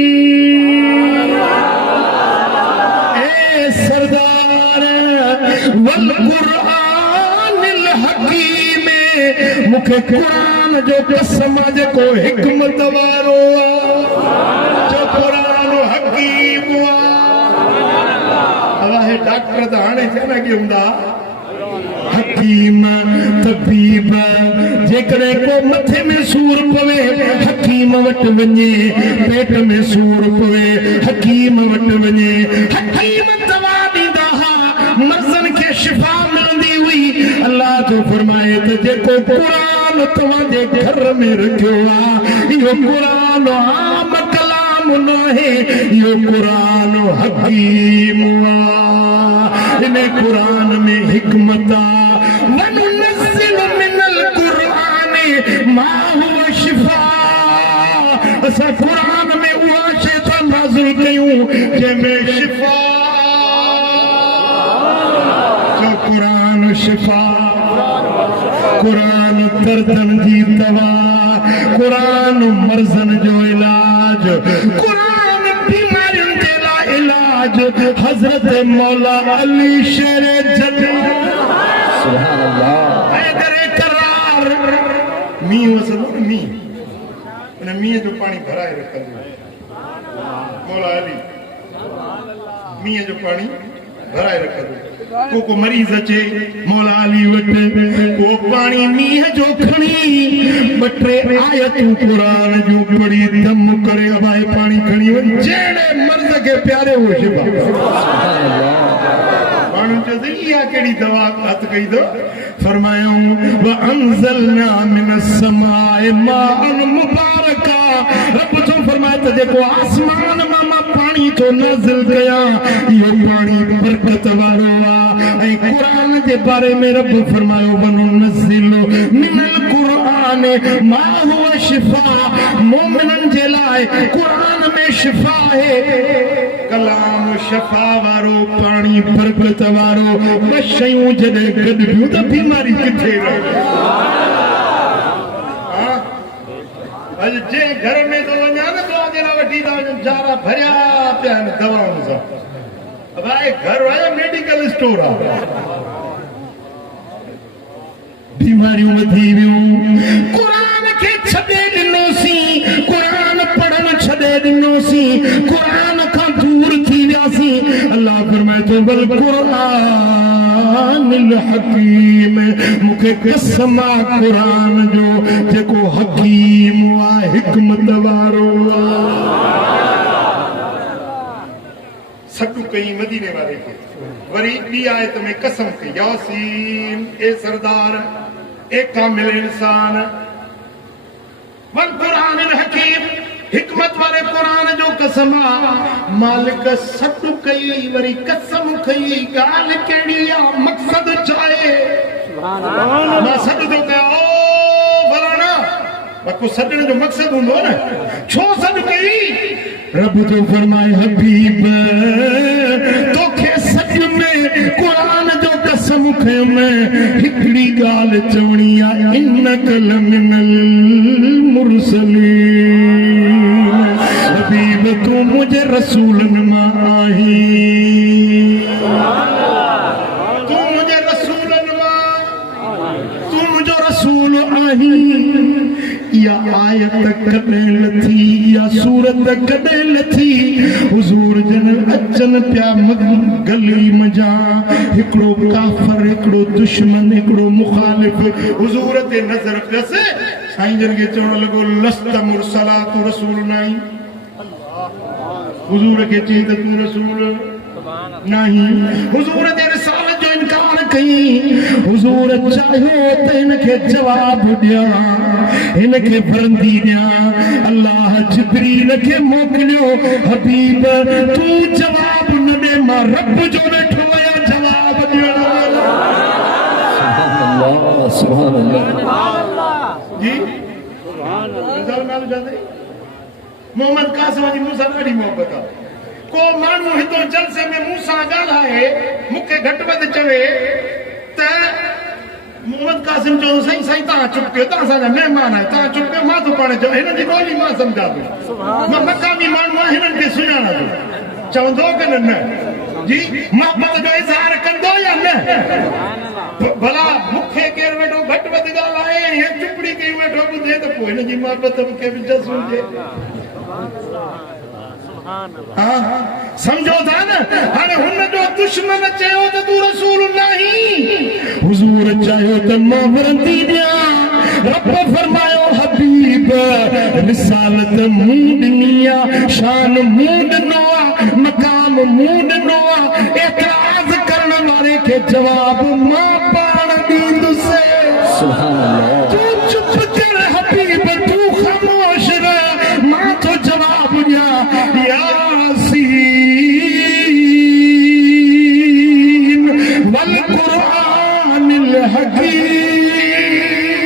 यासीन ए सरदार वल क़ुरानिल हकीम मूंखे क़ुरान जो कसम जेको हिकमत वारो जो क़ुरान हकीम आहे डॉक्टर त हाणे थिया न अॻे हूंदा हकीम तबीब जेकॾहिं को मथे में सूर पवे हकीम वटि वञे पेट में सूर पवे हकीम वटि वञे हकीम दवा ॾींदा हुआ मर्ज़नि खे शिफ़ा मिलंदी हुई अल्लाह जो फरमाए त जेको क़ुरान तव्हांजे घर में रखियो आहे इहो क़ुरान आम कलाम न आहे इहो क़ुरान हकीम आहे इन क़ुरान में हिकमत आहे वनुनज़्ज़िलु मिनल क़ुरान मा हुवा शिफ़ा असां क़ुरान में उहा शइ था नाज़िल कयूं जंहिंमें शिफ़ा जो क़ुरान शिफ़ा क़ुरान दर्दनि जी दवा क़ुरान मर्ज़नि जो इलाज क़ुरान बीमारियुनि जे लाइ इलाज हज़रत मौला अली शेर जद सुभान अल्लाह हैदर करार मींहुं वसंदो न मींहुं उन मींहं जो पाणी भराए रखंदो मौला अली मींहं जो पाणी भराए रखो को मरीज अचे मौला अली वट को पानी मीह जो खणी बटरे आयतूं कुरान जो पढ़ी दम करे अबाए पानी खणी वन जेड़े मर्द के प्यारे हो शिफा माण्हू चवंदा इहा कहिड़ी दवा हथ कई दो फरमायो व अंज़लना मिनस समाए माअन मुबारका रब जो फरमाए त जेको आसमान मां पानी जो नाज़िल कया इहो पानी बरकत वारो आहे ऐं क़ुरान जे बारे में रब फरमायो वनो नज़िलो मिनल क़ुरान मा हुवा शिफा मोमिनन जे लाइ क़ुरान में शिफा आहे कलाम शफा वारो पानी बरकत वारो ॿ शयूं जॾहिं गॾु बियूं त बीमारी किथे रहे अॼु जे घर में तो वञा न दवा जहिड़ा वठी था वञनि जारा भरिया पिया आहिनि दवाउनि सां भाई घर आया मेडिकल स्टोर आहे बीमारियूं वधी वियूं क़ुरान खे छॾे ॾिनोसीं क़ुरान पढ़ण छॾे ॾिनोसीं क़ुरान खां दूर थी वियासीं अल्लाह फरमाए थो बल क़ुरानिल हकीम मूंखे कसम आहे क़ुरान जो जेको हकीम आहे हिकमत वारो सॾु कई मदीने वारे खे वरी ॿी आयत में कसम कई यासीन ए सरदार ए कामिल इंसान वल क़ुरानिल हकीम हिकमत वारे क़ुरान जो कसम आहे मालिक सॾु कई वरी कसम कई ॻाल्हि कहिड़ी आहे मक़सद छा आहे मां सॾु थो कयां ओ फलाणा को सॾण जो मक़सद हूंदो न छो सॾु कई रब जो फरमाए हबीब तोखे सॾ में क़ुरान जो कसम खयम हिकिड़ी ॻाल्हि चवणी आहे इन्नक लमिनल मुरसलीन हबीब तूं मुंहिंजे रसूलनि मां आहीं तूं मुंहिंजे रसूलनि मां तूं मुंहिंजो रसूल आहीं या आयत कॾहिं लथी या सूरत कॾहिं लथी हुज़ूर जन अचनि पिया गली मंझां हिकिड़ो काफ़िर हिकिड़ो दुश्मन हिकिड़ो मुखालिफ़ हुज़ूर ते नज़र पियसि साईं जन खे चवण लॻो लस्त मुरसला तूं रसूल न आहीं हुज़ूर खे चई त तूं रसूल नहीं हुज़ूर जे रिसालत जो इनकार कई हुज़ूर चाहियो त हिनखे जवाब ॾियां हिनखे फरंदी ॾियां अल्लाह जिब्रील खे मोकिलियो हबीब तूं जवाब न ॾे मां रब जो वेठो आहियां जवाब ॾियण सुभान अल्लाह जी सुभान अल्लाह मोहम्मद कासिम जी मूंसां ॾाढी मोहबत आहे को माण्हू हितो जलसे में मूंसां ॻाल्हाए मूंखे घटि वधि चवे त मोहम्मद कासिम चयो साईं साईं तव्हां चुप कयो तव्हां असांजा महिमान आहियो तव्हां चुप कयो मां थो पाण चवां हिननि जी ॿोली मां सम्झां थो मां मक़ामी माण्हू आहियां हिननि खे सुञाणां थो चवंदो की न जी मोहबत जो इज़हार कंदो या न भला मूंखे केरु वेठो घटि वधि ॻाल्हाए हे चुपड़ी कई वेठो ॿुधे त पोइ हिन जी मोहबत मूंखे बि जस हुजे समझो था न हाणे हुन जो दुश्मन चयो त तूं रसूल नहीं हुज़ूर चयो त मां वरंदी ॾियां रब फरमायो हबीब रिसालत मूं ॾिनी आहे शान मूं ॾिनो आहे मक़ाम मूं ॾिनो आहे एतिराज़ करण वारे खे जवाब मां पाण ॾींदुसि सुभान अल्लाह तूं चुप कर हबीब तूं ख़ामोश रह मां तो जवाब ॾियां यासीन वल क़ुरानिल हकीम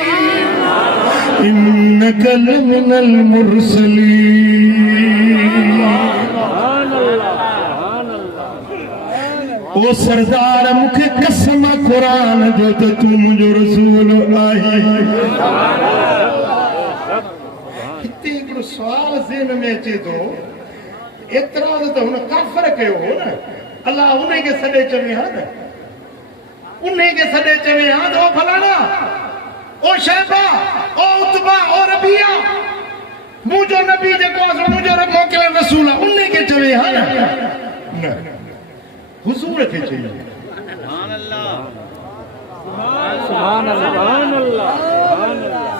इन्नक लमिनल मुरसलीन ओ सरदार मूंखे कसम क़ुरान जो त तूं मुंहिंजो रसूल आहीं हिते हिकिड़ो सुवाल ज़हन में अचे थो एतिराज़ त हुन काफ़िर कयो हो न अलाह उन खे सॾे चवे हा न उन खे सॾे चवे हा त ओ फलाणा ओ शैबा ओ उतबा ओ रबिया मुंहिंजो नबी जेको आहे मुंहिंजो रब मोकिलियल रसूल आहे उन खे चवे हा न हुजूर खे चई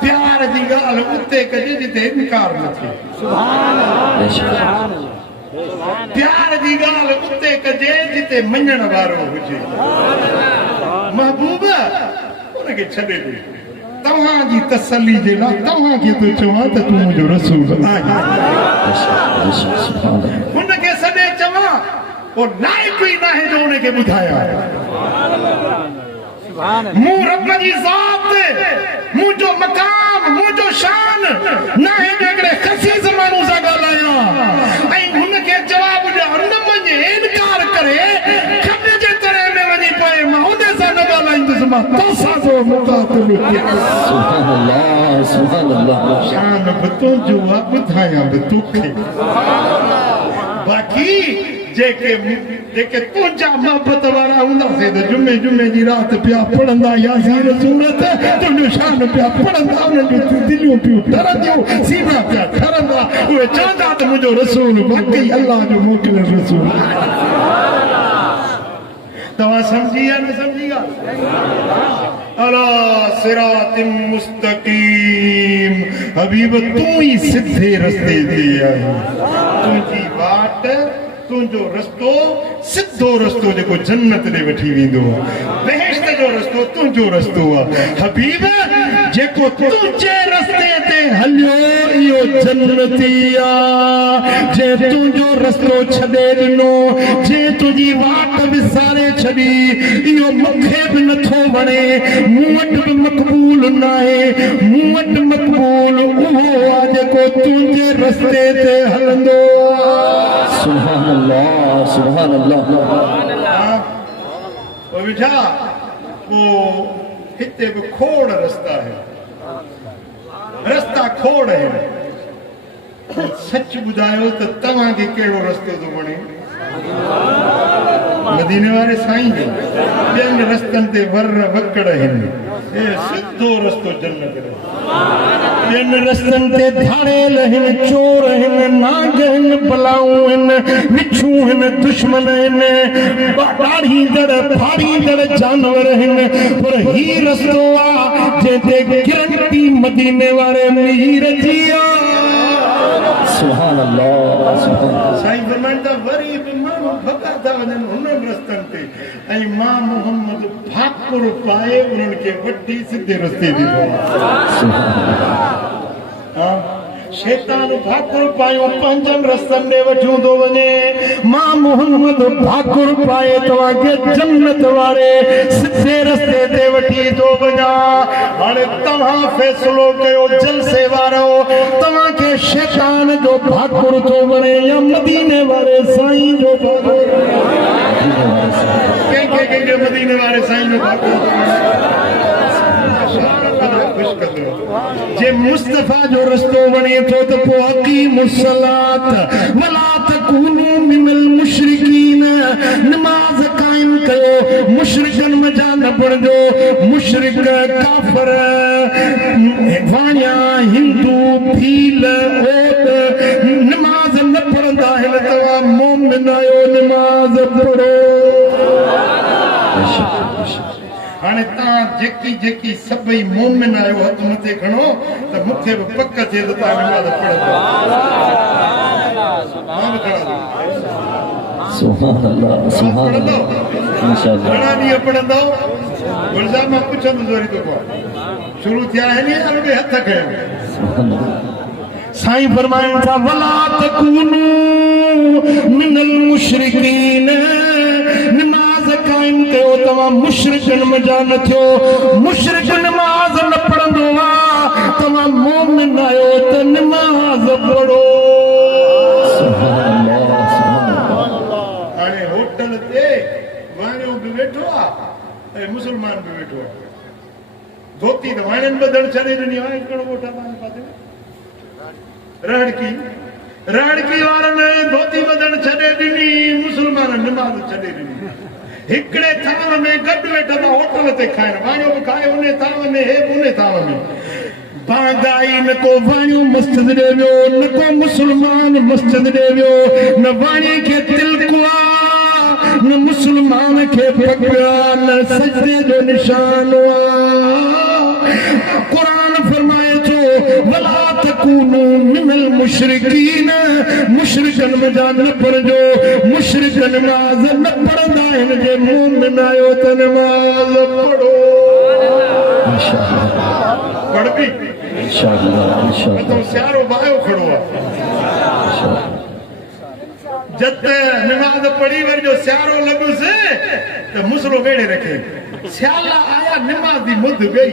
प्यार जी ॻाल्हि उते कजे जिते इनकार न थिए प्यार जी ॻाल्हि उते कजे जिते मञण वारो हुजे महबूब उनखे छॾे ॾे तव्हांजी तसल्ली जे लाइ तव्हांखे थो चवां त तूं मुंहिंजो रसूल आहीं हुनखे सॾे चवां पोइ लाइक़ ई नाहे जो उनखे ॿुधायां मूं रब जी ज़ात ते मुंहिंजो मक़ाम मुंहिंजो शान नाहे हिकिड़े ख़सीस माण्हू सां ॻाल्हायां ऐं हुनखे जवाब ॾियां न मञे इनकार करे खॾ जे तरह में वञी पए मां हुन सां न ॻाल्हाईंदुसि मां तोसां जो मुक़ाबिलो शान बि तुंहिंजो आहे ॿुधायां बि तोखे बाक़ी जेके तुंहिंजा मोहबत वारा हूंदासीं त जुमे जुमे जी राति पिया पढ़ंदा यासीन सूरत तुंहिंजो शान पिया पढ़ंदा उन्हनि जूं दिलियूं पियूं ठरंदियूं सीना पिया ठरंदा उहे चवंदा त मुंहिंजो रसूल वाकई अलाह जो मोकिलियल रसूल तव्हां सम्झी या न सम्झी अला सिरातिम मुस्तकीम हबीब तूं ई सिधे रस्ते ते आहीं तुंहिंजी वाट तुंहिंजो रस्तो सिधो रस्तो जेको जन्नत ॾे वठी वेंदो आहे बेहिश्त जो रस्तो तुंहिंजो रस्तो आहे हबीब जेको तुंहिंजे रस्ते ते हलियो इहो जन्नती आहे जे तुंहिंजो रस्तो छॾे ॾिनो जे तुंहिंजी वाट विसारे छॾी इहो मूंखे बि नथो वणे मूं वटि बि मक़बूल न आहे मूं वटि मक़बूल उहो आहे जेको तुंहिंजे रस्ते ते हलंदो आहे सुभान अल्लाह विठा वो हिते भी खोड़ रास्ता है रास्ता खोड़ है सच बुधायो तो तव्हां के केड़ो रस्तो तो बने मदीने वाले साईं जो ॿियनि रस्तनि ते वर वकड़ आहिनि ए सिधो रस्तो जन्नत ॾे ॿियनि रस्तनि ते धाड़ेल आहिनि चोर आहिनि नांग आहिनि बलाऊं आहिनि विछूं आहिनि दुश्मन आहिनि ॾाढ़ींदड़ फाड़ींदड़ जानवर आहिनि पर ही रस्तो आहे जंहिंते गिरंटी मदीने वारे मीर जी सुभान अल्लाह साईं फरमाईंदा वरी बि माण्हू भॻा था वञनि हुननि रस्तनि ते ऐं मां मोहम्मद भाकुर पाए उन्हनि खे वठी सिधे रस्ते ते शैतान भाकुर पायूं पंजनि रस्तनि ॾे वठियो थो वञे मां मोहम्मद भाकुर पाए तव्हांखे जन्नत वारे सिधे रस्ते ते वठी थो वञा हाणे तव्हां फ़ैसिलो कयो जलसे वारो तव्हांखे शैतान जो भाकुर थो वणे या मदीने वारे साईं जो भाकुर कंहिंखे मदीने वारे साईं जो भाकुर थो वणे जे मुस्तफा जो रस्तो वणे थो त पोइ अक़ीमुस सलात वला तकूनू मिनल मुशरिकीन नमाज़ क़ाइम कयो मुशरिकन मजा न बणजो मुशरिक काफर वाणिया हिंदू भील ओट नमाज़ न पढ़ंदा आहिनि तव्हां मोमिन आहियो नमाज़ पढ़ो हाणे तव्हां जेकी सभई मोमिन आहियो हथ मथे खणो त मूंखे बि पक थिए त तव्हां नमाज़ पढ़ंदो घणा ॾींहं पढ़ंदो गुलज़ार मां पुछंदुसि वरी तोखां शुरू थिया आहिनि या रुॻे हथ खयो साईं फरमाइनि था वला तकूनू मिनल मुशरिकीन नमाज़ क़ाइम कयो तव्हां मुशरिकनि मजा न थियो मुशरिक नमाज़ न पढ़ंदो आहे तव्हां मोमिन आहियो त नमाज़ पढ़ो हाणे होटल ते वाणियो बि वेठो आहे ऐं मुस्लमान बि वेठो आहे धोती त वाणियुनि बदल छॾे ॾिनी आहे हिकिड़ो ॻोठ पासे राड़की वारनि धोती बदल छॾे ॾिनी मुस्लमान नमाज़ छॾे ॾिनी हिकिड़े थाल में गॾु वेठा था होटल ते खाइनि वाणियो बि खाए उन थाल में हे बि उन थाल में बागाई न को वाणियो मस्जिद ॾे वियो न को मुस्लमान मस्जिद ॾे वियो न वाणी खे तिलक आहे न मुसलमान के पकड़ा न सजदे जो निशान कुरान फरमाए जो वला तकूनू मिनल मुशरिकीन मुशरिकन में जान न पड़ जो मुशरिकन नमाज न पढ़ंदा आहिनि जे मोमिन आयो त नमाज पढ़ो पढ़ भी तो सियारो बायो खड़ो आहे जत नमाज पढ़ी वर जो सियारो लगुसि त मुसलो वेड़े रखे सियाला आया नमाज दी मुद गई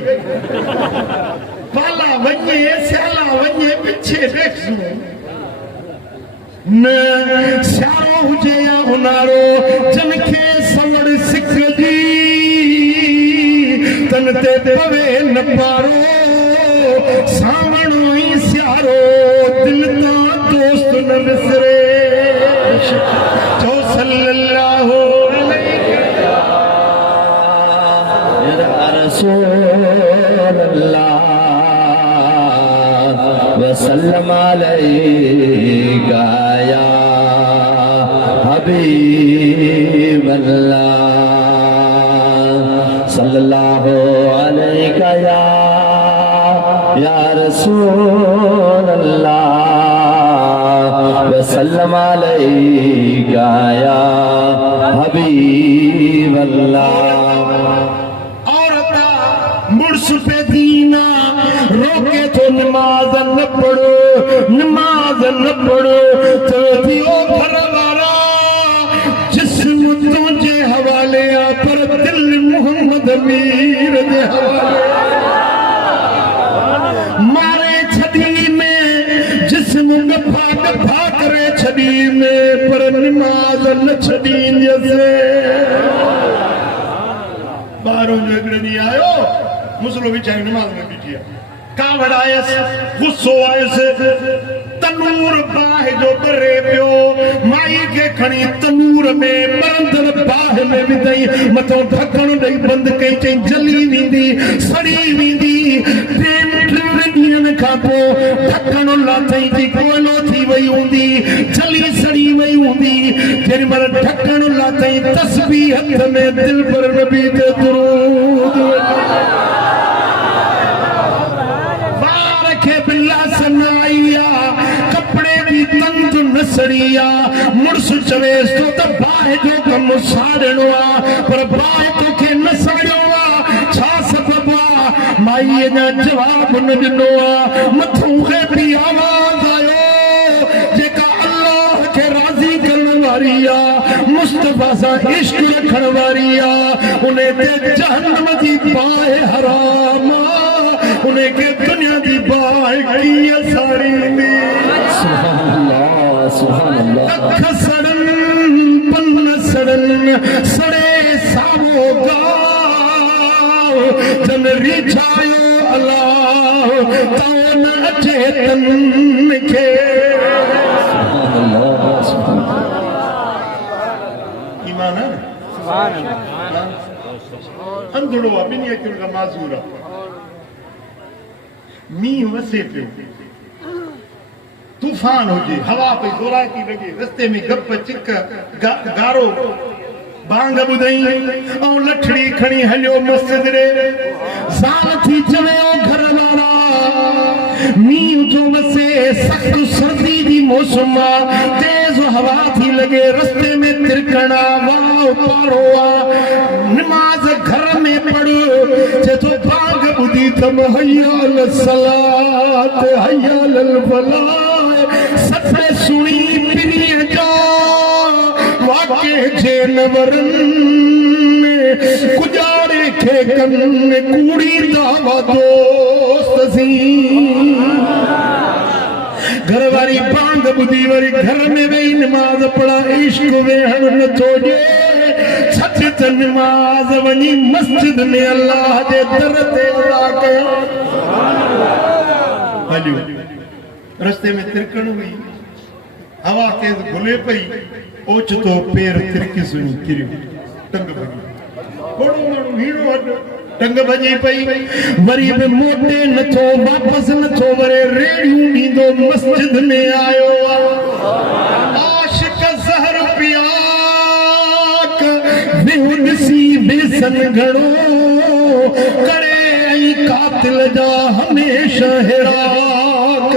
पाला वञे सियाला वञे पीछे देखसूं न सियारो हुजे या उनारो जनखे सवड़ सिक जी तन ते पवे न पारो सावणो ई सियारो दिल ता दोस्त न विसरे जो सल्लल्लाहु अलैहि वसल्लम अलैका या हबीबल्लाह सल्लल्लाहु अलैका या रसूलल्लाह वसल्लम अलैका या हबीबल्लाह मुर्स पे दीना रोके तो नमाज न पढ़ो चलो घर वाला जिस्म तुझे हवाले आ पर दिल मोहम्मद मीर दे हवाले मारे छड़ी में जिस्म गफा करे छड़ी में पर नमाज न छड़ी जैसे बारों झगड़े नहीं आयो मुसलो विचार नमाज में बीठिया कावड़ आयस गुस्सो आयस तनूर बाह जो बरे पियो माई के खणी तनूर में बरंदर बाह में विदई मथो ढकण ॾेई बंद कई चई जली वेंदी सड़ी वेंदी टेन ॾींहंनि खां पोइ ढकण लाथई थी कोयलो थी वई हूंदी जली सड़ी वई हूंदी जेॾी महिल ढकण लाथई तस्बीह हथ में दिल पर नबी ते दुरूद कपड़े भी तंद न सड़िया मुड़स चवेस तो त बाह जो कम साड़नो आ पर बाह तोखे न साड़ियो आ छा सबब आ माई ना जवाब न ॾिनो आ मथों ख़ैबी आवाज़ आयो जेका अल्लाह के राज़ी करण वारी आ मुस्तफा सां इश्क रखण वारी आ उन्हें ते जहन्नम जी बाह हराम उन्हें के दुनिया दी बाह की साड़ी अख सड़न पन सड़न सड़े सावो गाओ जन रिछायो अल्लाह तो न अचे तन के ईमान है अंधड़ो अबिनी अखियुनि खां माज़ूर आहे मींहुं वसे पियो तूफान हुजे हवा पई जोराकी लॻे रस्ते में गप चिक गारो बांग ॿुधई ऐं लठड़ी खणी हलियो मस्जिद ॾे ज़ाल थी चवे ओ घर वारा मींहुं जो वसे सख़्त सर्दी जी मौसम आहे तेज़ हवा थी लॻे रस्ते में तिरकणा वाह पारो आहे नमाज़ घर में पढ़ जे तो बांग ॿुधी तम हय्या अल सलात हय्या अल फलाह सफ़े सुणी पिरीअ जा वाके जे नवरन कुजारे खे कन कूड़ी दावा दोस्त सी घर वारी बांग ॿुधी वरी घर में वेही नमाज़ पढ़ा इश्क वेहण नथो ॾे सच त नमाज़ वञी मस्जिद में अल्लाह जे दर ते अदा कयो हलियो रस्ते में तिरकण हुई हवा तेज घुले पई ओचितो पेर तिरकी सुनी किरियो टंग भॼी थोड़ो माण्हू हीणो हट टंग भॼी पई वरी बि मोटे नथो वापसि नथो वरे रेड़ियूं ॾींदो मस्जिद में आयो आशिक ज़हर पिया ॾिसन घणो करे ऐं कातिल जा हमेशा हिराक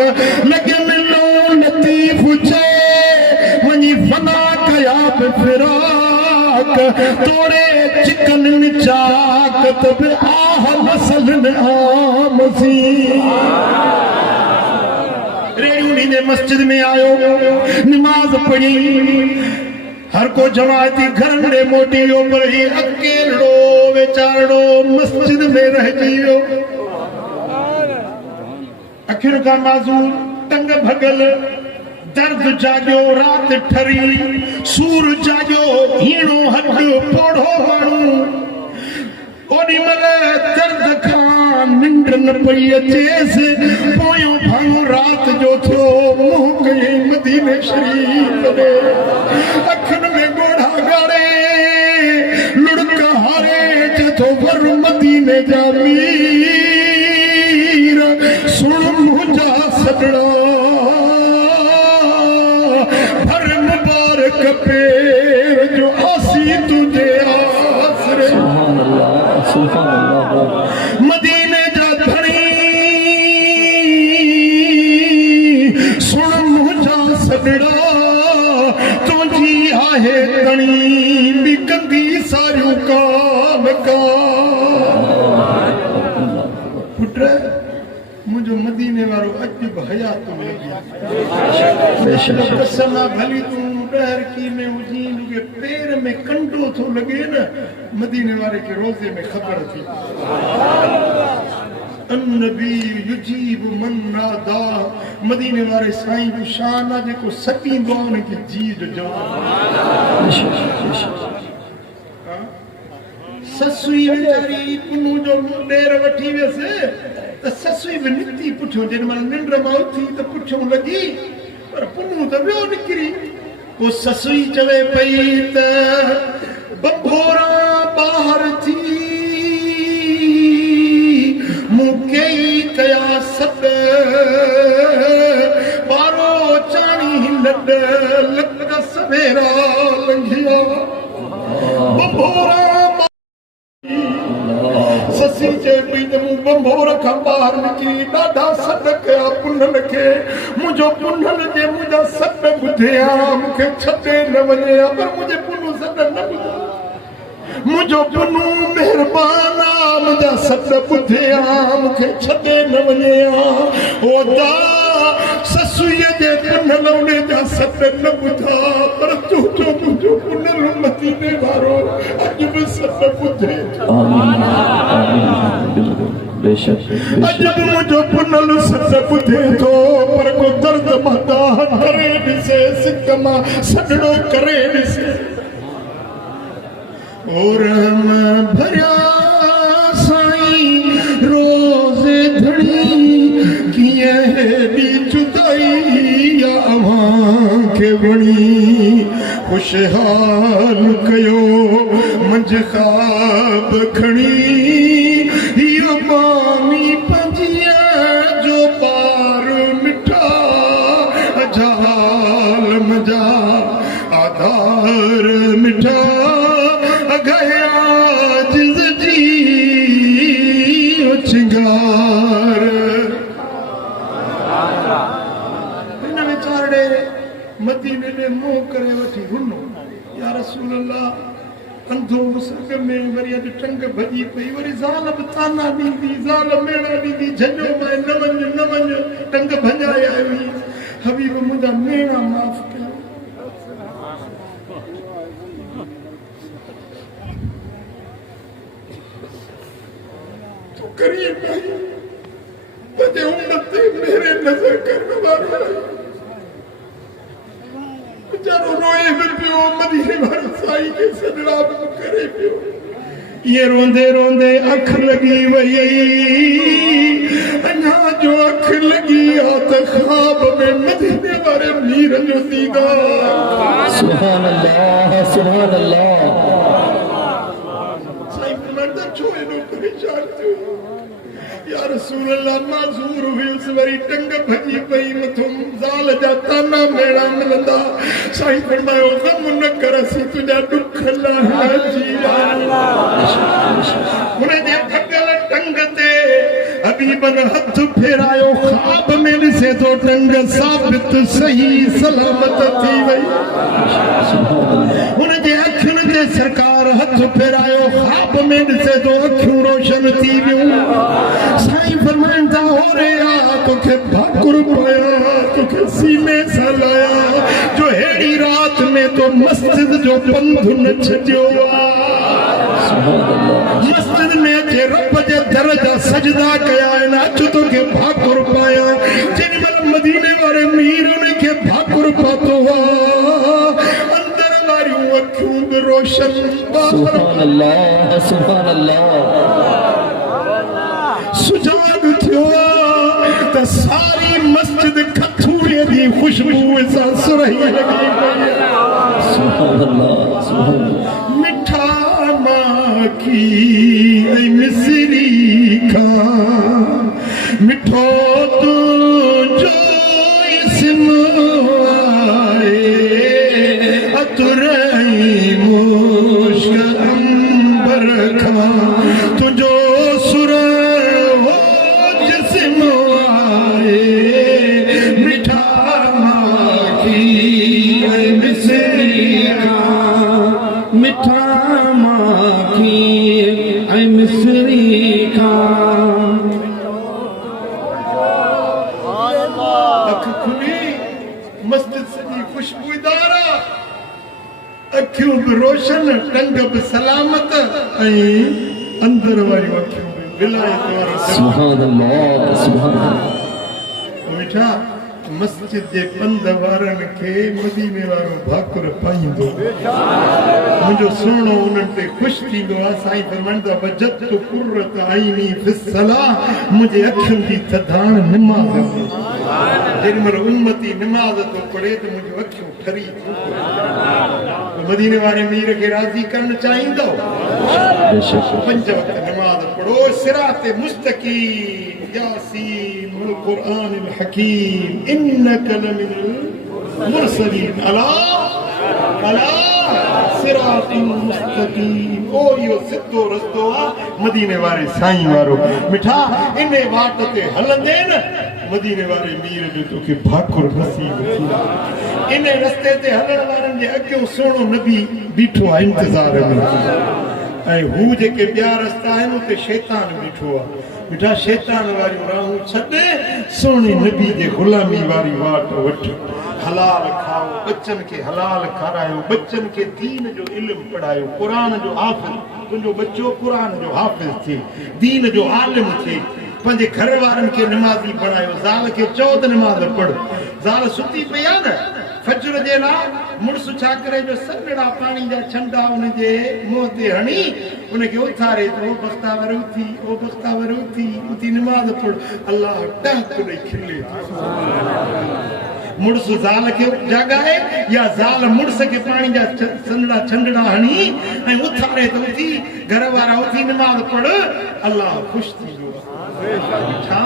लॻे मिलो लतीफ़ चए वञी फना कया बि फिराक तोड़े चिकन चाक त बि आह मसलन आम सी रेड़ियूं मस्जिद में आयो नमाज पढ़ी हर को जमाती घर में मोटी हो पर ही अकेलो बेचारो मस्जिद में रह जियो आखिर का माजूर टंग भगल दर्द जागो रात ठरी सूर जागो हीणो हड पोढ़ो माण्हू ओडी मल दर्द खां निंड न पई अचेसि पोयों भाङो रात जो थियो मुंहुं कयईं मदीने शरीफ़ ॾे अखियुनि में ॻोढ़ा ॻाड़े लुड़क हारे चथो वर मदीने जा मीर सुण मुंहिंजा सॾड़ा भर मुबारक पेर जो आसी तुंहिंजे आसरे मदीने जा धणी सुण मुंहिंजा सॾड़ा तुंहिंजी आहे तणी बि कंदी सारियूं कान का पुट मुंहिंजो मदीने वारो अॼु बि हयात में कसम भली तूं ॾहर की में हुजी रुगे पेर में कंडो थो लॻे न मदीने वारे खे रोज़े में ख़बर थी अन्नबी युजीब मन नादा मदीने वारे साईं जो शान आहे जेको सकींदो आहे उनखे जी जो जवाब ससुई वीचारी पुनू जो ॾेर वठी वियसि त ससुई बि निकिती पुठियों जेॾीमहिल निंड मां उथी त पुठियों लॻी पर पुनू त ॿियो निकिरी पोइ ससुई चवे पई त बंभोरा ॿाहिरि थी मूं कई कया सॾ ॿारो चाणी लॾ लक सवेरा लंघिया बंभोरा ससी चए पई त मूं बंभोर खां ॿाहिरि निकिरी ॾाढा सॾ कया पुनल खे मुंहिंजो पुनल जे मुंहिंजा सॾ ॿुधिया मूंखे छॾे न वञे पर मुंहिंजे पुनू सॾ न ॿुधा मुंहिंजो पुनू महिरबान आहे मुंहिंजा सॾ ॿुधिया मूंखे छॾे न वञे ओदा ससुईअ जे पुनल उन जा सॾ न ॿुधा पर तुंहिंजो मुंहिंजो पुनल मदीने वारो अॼु बि सॾ ॿुधे अॼु बि मुंहिंजो पुनल सॾ ॿुधे थो पर को दर्द मां दाह करे ॾिसे सिक मां सॾड़ो करे ॾिसे और भरिया साईं रोज़े धणी कीअं हेॾी जुदाई या अव्हां खे वणी खुशहाल कयो मंझ ख़्वाब खणी हीअ मामी पंहिंजीअ जो पार मिठा अजाल मजा आधार मिठा मदीने ने मोह करे वठी हुनो या रसूल अल्लाह अंधो मुसक में वरी अॼु टंग भॼी पई वरी ज़ाल बि ताना ॾींदी ज़ाल मेणा ॾींदी झंझो मां न वञ टंग भॼाए आई हबीब मुंहिंजा मेणा माफ़ कयो तूं करीम नहीं तुझे उम्मत ते मेरे नज़र करने वाला बेचारो रोए बि पियो मदीने वारे साईं खे सॾड़ा बि करे पियो ये रोंदे रोंदे अख लगी वई अञा जो अख लगी आ त ख्वाब में मदीने वारे मीर जो दीदार सुभान अल्लाह साईं फरमाईंदा छो एॾो परेशान थियो या रसूल अल्लाह माज़ूर हुयुस वरी टंग भॼी पई मथुम ज़ाल जा ताना मेणा मिलंदा साईं फरमायो गम न कर असीं तुंहिंजा ॾुख अल्लाह जी उन्हें ठगल टंग ते हबीबन हथ फेरायो ख्वाब में ॾिसे तो टंग साबित सही सलामत थी वई उनजे अखियुनि ते सरकार हथ फेरायो ख्वाब में ॾिसे तो अखियूं रोशन थी वियूं साईं फरमाइनि था हो रे आ तोखे भाकुर पाया तोखे सीने सां लाया जो हेड़ी रात में तो मस्जिद जो पंध न छॾियो मस्जिद में जे रब जे दर जा सजदा कया आहिनि अच तोखे भाकुर पाया जेॾी महिल मदीने वारे मीर उनखे भाकुर पातो अंदर वारियूं अखियूं बि रोशन सुभान अल्लाह सुभान अल्लाह सुजाग थियो त सारी मस्जिद खथूरे जी खुशबू सां सुरही लॻी पई सुभान अल्लाह सुभान अल्लाह मिठा माखी ऐं मिसरी खां मिठो तुंहिंजो इस्म आहे अतुर ऐं मुश्क अंबर खां तुंहिंजो सुर हो जिस्म आहे मिठा माखी ऐं मिसरी खां मिठा माखी ऐं मिसरी खां अख खुली मस्जिद सॼी खुशबूदार अखियूं बि रोशन टंग बि सलामत ऐं अंदर वारियूं अखियूं बि विलायत वारो सुभान अल्लाह सुभान अल्लाह मिठा मस्जिद जे पंध वारनि खे मदीने वारो भाकुर पाईंदो मुंहिंजो सुहिणो उन्हनि ते ख़ुशि थींदो आहे साईं फरमाईंदा बजत कुर्रत आईनी फिस्सलाह मुंहिंजे अखियुनि जी थधाण निमाज़ में जेॾी महिल उम्मती निमाज़ थो पढ़े त मुंहिंजूं अखियूं ठरी मदीने वारे मीर खे राज़ी करणु चाहींदो पंज वक़्त निमाज़ पढ़ो सिराते मुस्तक़ीम यासीन वल क़ुरआनिल हकीम इन्नक लमिनल मुरसलीन अला अला सिरातिन मुस्तक़ीम ओ यो सिद्धो रस्तो आहे मदीने वारे साईं वारो मिठा इन वाट ते हलंदे न मदीने वारे मीर जो तोखे भाकुर नसीब थी इन रस्ते ते हलण वारनि जे अॻियों सुहिणो नबी बीठो आहे इंतज़ार में ऐं हू जेके ॿिया रस्ता आहिनि उते शैतान बीठो आहे मिठा शैतान वारियूं राहूं छॾे सुहिणे नबी जे ग़ुलामी वारी वाट वठ हलाल खाओ बच्चन खे हलाल खारायो बच्चन खे दीन जो इल्म पढ़ायो क़ुरान जो हाफ़िज़ तुंहिंजो बच्चो क़ुरान जो हाफ़िज़ थिए दीन जो आलिम थिए पंहिंजे घर वारनि खे निमाज़ी बणायो ज़ाल खे चओ त निमाज़ पढ़ ज़ाल सुती पई आहे न फजर जे लाइ मुड़ुसु छा करे जो सॻड़ा पाणी जा छंडा उनजे मुंहं ते हणी उनखे उथारे थो बख़्तावर उथी उथी निमाज़ पढ़ अलाह टहक ॾेई खिले मुड़ुसु ज़ाल खे जाॻाए या ज़ाल मुड़ुस खे पाणी जा सॻड़ा छंडड़ा हणी ऐं उथारे थो उथी घर वारा उथी निमाज़ पढ़ अलाह ख़ुशि थींदो छा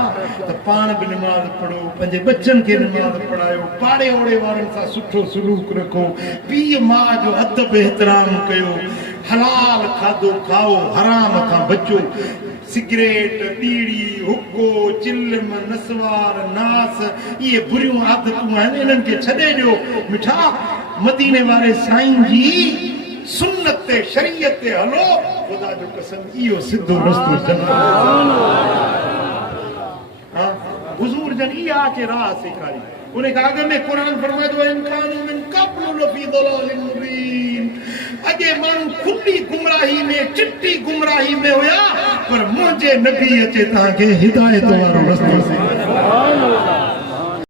त पाण बि निमाज़ पढ़ो पंहिंजे बच्चनि खे निमाज़ पढ़ायो पाड़े ओड़े वारनि सां सुठो सलूक रखो पीउ माउ जो अदब एतिराम कयो हलाल खाधो खाओ हराम खां बचो सिगरेट बीड़ी हुक्को चिल्म नसवार नास इहे बुरियूं आदतूं आहिनि इन्हनि खे छॾे ॾियो मिठा मदीने वारे साईं जी सुन्नत ते शरीयत ते हलो ख़ुदा जो कसम इहो सिधो रस्तो जन्नत हुजूर जन इहा अचे राह सेखारी उन खां अॻ में क़ुरान फरमायो इनकानु मिन क़ब्ल लफी दलालिन मुबीन अॻे माण्हू खुली गुमराही में चिट्टी गुमराही में हुया पर मुंहिंजे नबी अचे तव्हांखे हिदायत वारो रस्तो सेखारियो